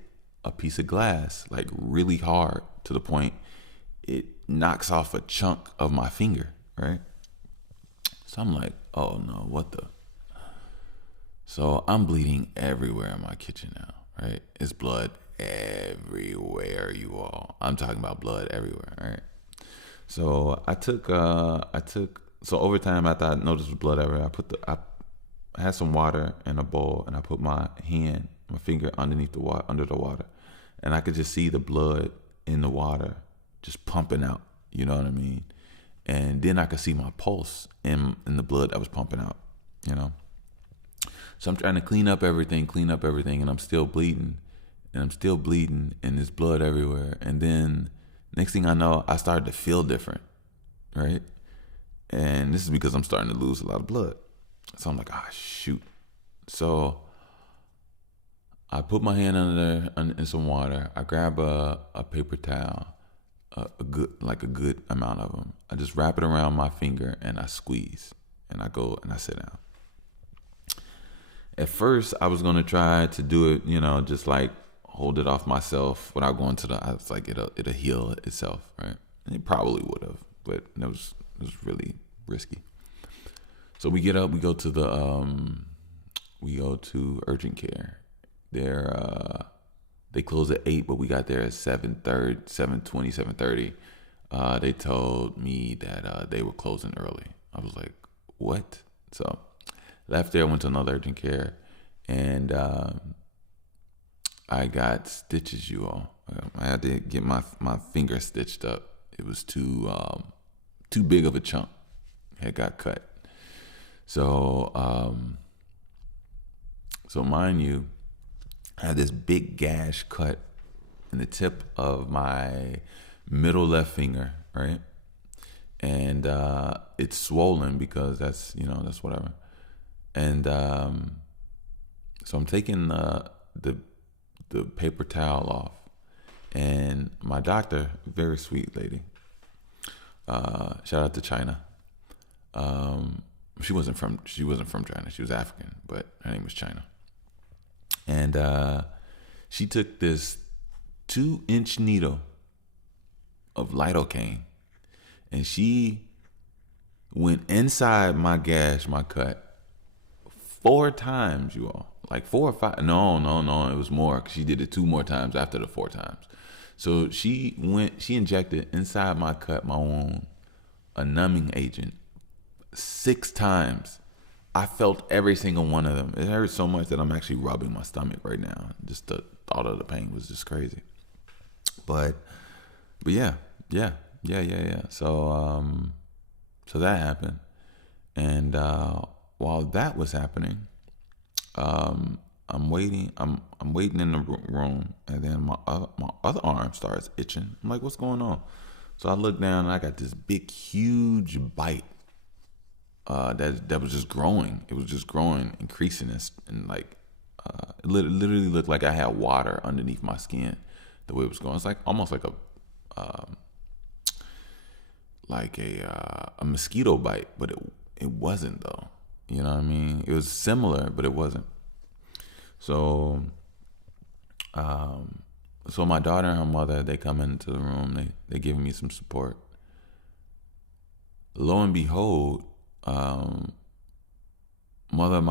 a piece of glass like really hard to the point it knocks off a chunk of my finger, right? So I'm like, oh no, what the? So I'm bleeding everywhere in my kitchen now, right? It's blood everywhere, you all. I'm talking about blood everywhere, right? So so over time after I noticed the blood everywhere, I had some water in a bowl, and I put my finger underneath under the water, and I could just see the blood in the water just pumping out. You know what I mean? And then I could see my pulse in the blood that was pumping out. You know. So I'm trying to clean up everything, and I'm still bleeding, and there's blood everywhere. And then next thing I know, I started to feel different, right? And this is because I'm starting to lose a lot of blood. So I'm like, shoot. So I put my hand under there in some water. I grab a paper towel, a good amount of them. I just wrap it around my finger, and I squeeze, and I go and I sit down. At first, I was gonna try to do it, just like hold it off myself without going I was like, it'll heal itself, right? And it probably would have, but it was really risky. So we get up, we go to urgent care. They close at 8, but we got there at 7:30, 7:20, 7:30. They told me that they were closing early. I was like, what? So left there, went to another urgent care, and I got stitches, you all. I had to get my finger stitched up. It was too big of a chunk. It got cut. So mind you, I had this big gash cut in the tip of my middle left finger, right? And it's swollen because that's whatever. And so I'm taking the paper towel off, and my doctor, very sweet lady, shout out to China. She wasn't from China. She was African, but her name was China. And she took this 2-inch needle of lidocaine, and she went inside my gash, my cut, 4 times, you all. Like 4 or 5. No, it was more. She did it 2 more times after the 4 times. So she injected inside my cut, my wound, a numbing agent 6 times. I felt every single one of them. It hurt so much that I'm actually rubbing my stomach right now. Just the thought of the pain was just crazy. But yeah. So that happened, and while that was happening, I'm waiting. I'm waiting in the room, and then my other arm starts itching. I'm like, what's going on? So I look down, and I got this big, huge bite that was just growing. It was just growing, increasing, and like it literally looked like I had water underneath my skin. The way it was going, it's like almost like a mosquito bite, but it wasn't though. You know what I mean? It was similar, but it wasn't. So, so my daughter and her mother, they come into the room. They giving me some support. Lo and behold, mother of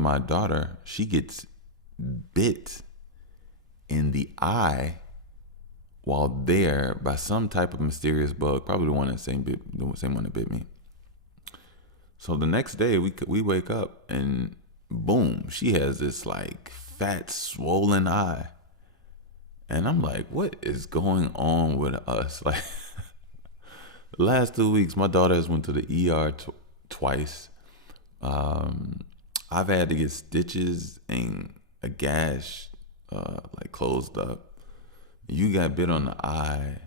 my daughter, she gets bit in the eye while there by some type of mysterious bug, probably the same one that bit me. So the next day we wake up and boom, she has this like fat swollen eye. And I'm like, what is going on with us? Like the last 2 weeks, my daughter has went to the ER twice. I've had to get stitches and a gash like closed up. You got bit on the eye.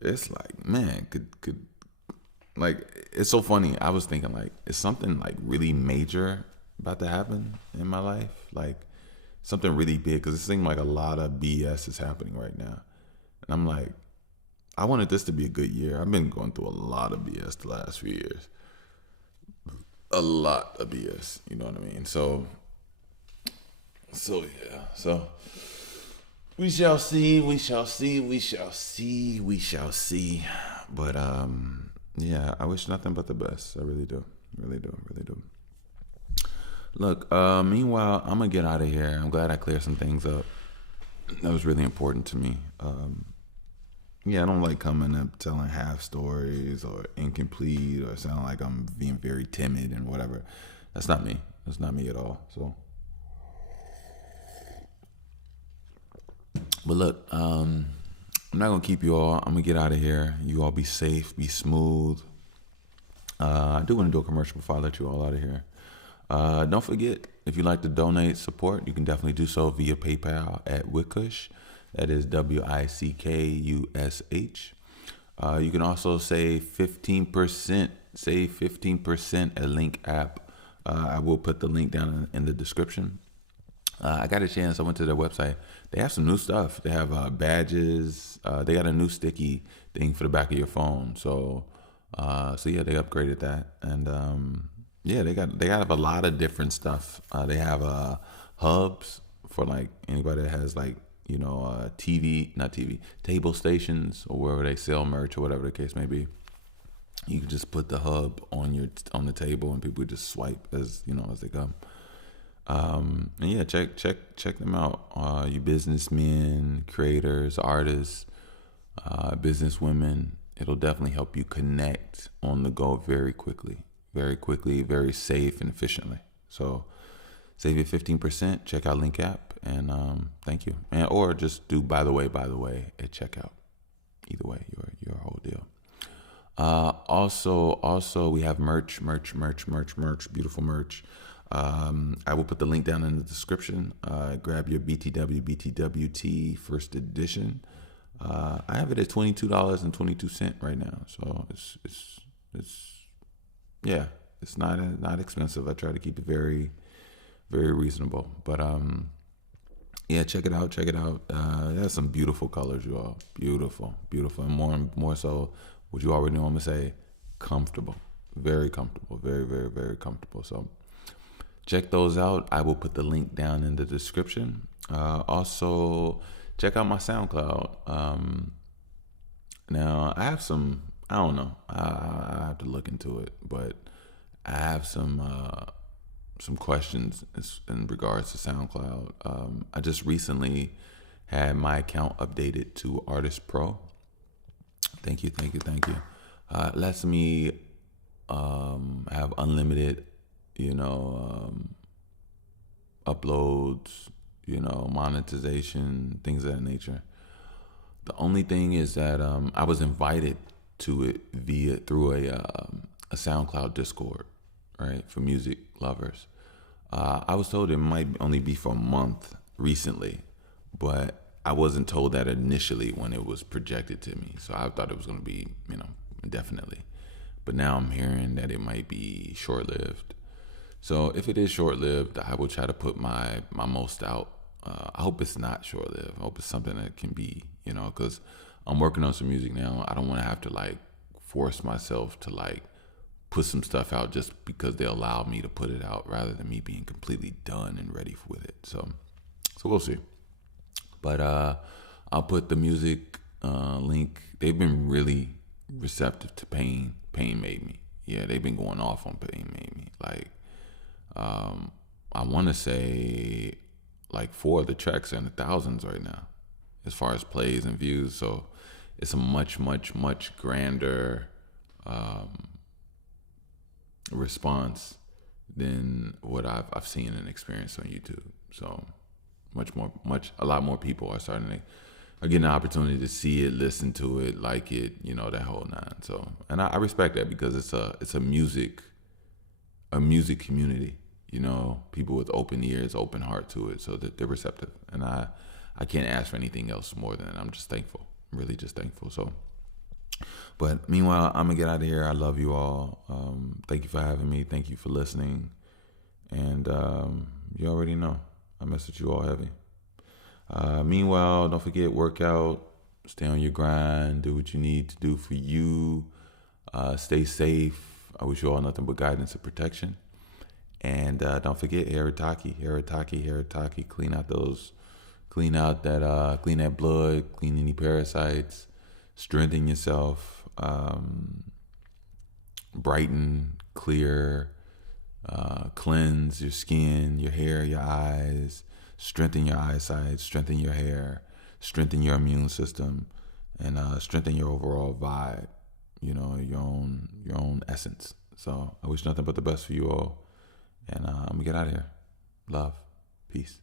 It's like, man, could like, it's so funny. I was thinking, like, is something like really major about to happen in my life? Like, something really big? Because it seemed like a lot of BS is happening right now. And I'm like, I wanted this to be a good year. I've been going through a lot of BS the last few years. A lot of BS. You know what I mean? Yeah. So we shall see. We shall see. We shall see. We shall see. But yeah, I wish nothing but the best. I really do. Really do. Really do. Look, meanwhile, I'm gonna get out of here. I'm glad I cleared some things up. That was really important to me. Yeah, I don't like coming up telling half stories or incomplete or sound like I'm being very timid and whatever. That's not me. That's not me at all. So, but look, I'm not gonna keep you all. I'm gonna get out of here. You all be safe, be smooth. I do want to do a commercial before I let you all out of here. Don't forget, if you'd like to donate support, you can definitely do so via PayPal at Wickush. That is WICKUSH. You can also save 15%. Save 15% at Link app. I will put the link down in the description. I got a chance. I went to their website. They have some new stuff. They have badges. They got a new sticky thing for the back of your phone. So yeah, they upgraded that, and yeah, they got a lot of different stuff. They have hubs for like anybody that has like not TV, table stations or wherever they sell merch or whatever the case may be. You can just put the hub on the table and people just swipe as they come. And yeah, check them out. You businessmen, creators, artists, businesswomen. It'll definitely help you connect on the go very quickly, very safe and efficiently. So save your 15%. Check out Link app, and thank you. And or just do by the way at checkout. Either way, your whole deal. Also, we have merch, beautiful merch. I will put the link down in the description. Grab your BTWT first edition. I have it at $22.22 right now, so it's yeah, it's not expensive. I try to keep it very, very reasonable. But yeah, check it out. It has some beautiful colors, you all. Beautiful, and more so, what you already know. I'm gonna say, comfortable, very comfortable, very, very, very comfortable. So check those out. I will put the link down in the description. Also, check out my SoundCloud. Now I have some. I don't know. I have to look into it, but I have some questions in regards to SoundCloud. I just recently had my account updated to Artist Pro. Thank you. Lets me have unlimited, uploads, monetization, things of that nature. The only thing is that I was invited to it through a SoundCloud Discord, right, for music lovers. I was told it might only be for a month recently, but I wasn't told that initially when it was projected to me. So I thought it was going to be, indefinitely. But now I'm hearing that it might be short-lived. So if it is short-lived, I will try to put my most out. I hope it's not short-lived. I hope it's something that can be, because I'm working on some music now. I don't want to have to like force myself to like put some stuff out just because they allow me to put it out rather than me being completely done and ready with it. So we'll see. But I'll put the music link. They've been really receptive to Pain. Pain Made Me. Yeah, they've been going off on Pain Made Me. Like, I want to say like 4 of the tracks are in the thousands right now as far as plays and views. So it's a much grander response than what I've seen and experienced on YouTube. So a lot more people are getting the opportunity to see it, listen to it, like it, that whole nine. So, and I respect that because it's a music community, people with open ears, open heart to it, so that they're receptive. And I can't ask for anything else more than that. I'm just thankful. I'm really just thankful. So But meanwhile, I'm gonna get out of here. I love you all. Thank you for having me. Thank you for listening. And you already know I mess with you all heavy. Meanwhile, don't forget, work out, stay on your grind, do what you need to do for you. Stay safe. I wish you all nothing but guidance and protection. And don't forget Haritaki. Clean that blood, clean any parasites, strengthen yourself, brighten, clear, cleanse your skin, your hair, your eyes, strengthen your eyesight, strengthen your hair, strengthen your immune system, and strengthen your overall vibe. You know, your own essence. So I wish nothing but the best for you all, and I'm gonna get out of here. Love, peace.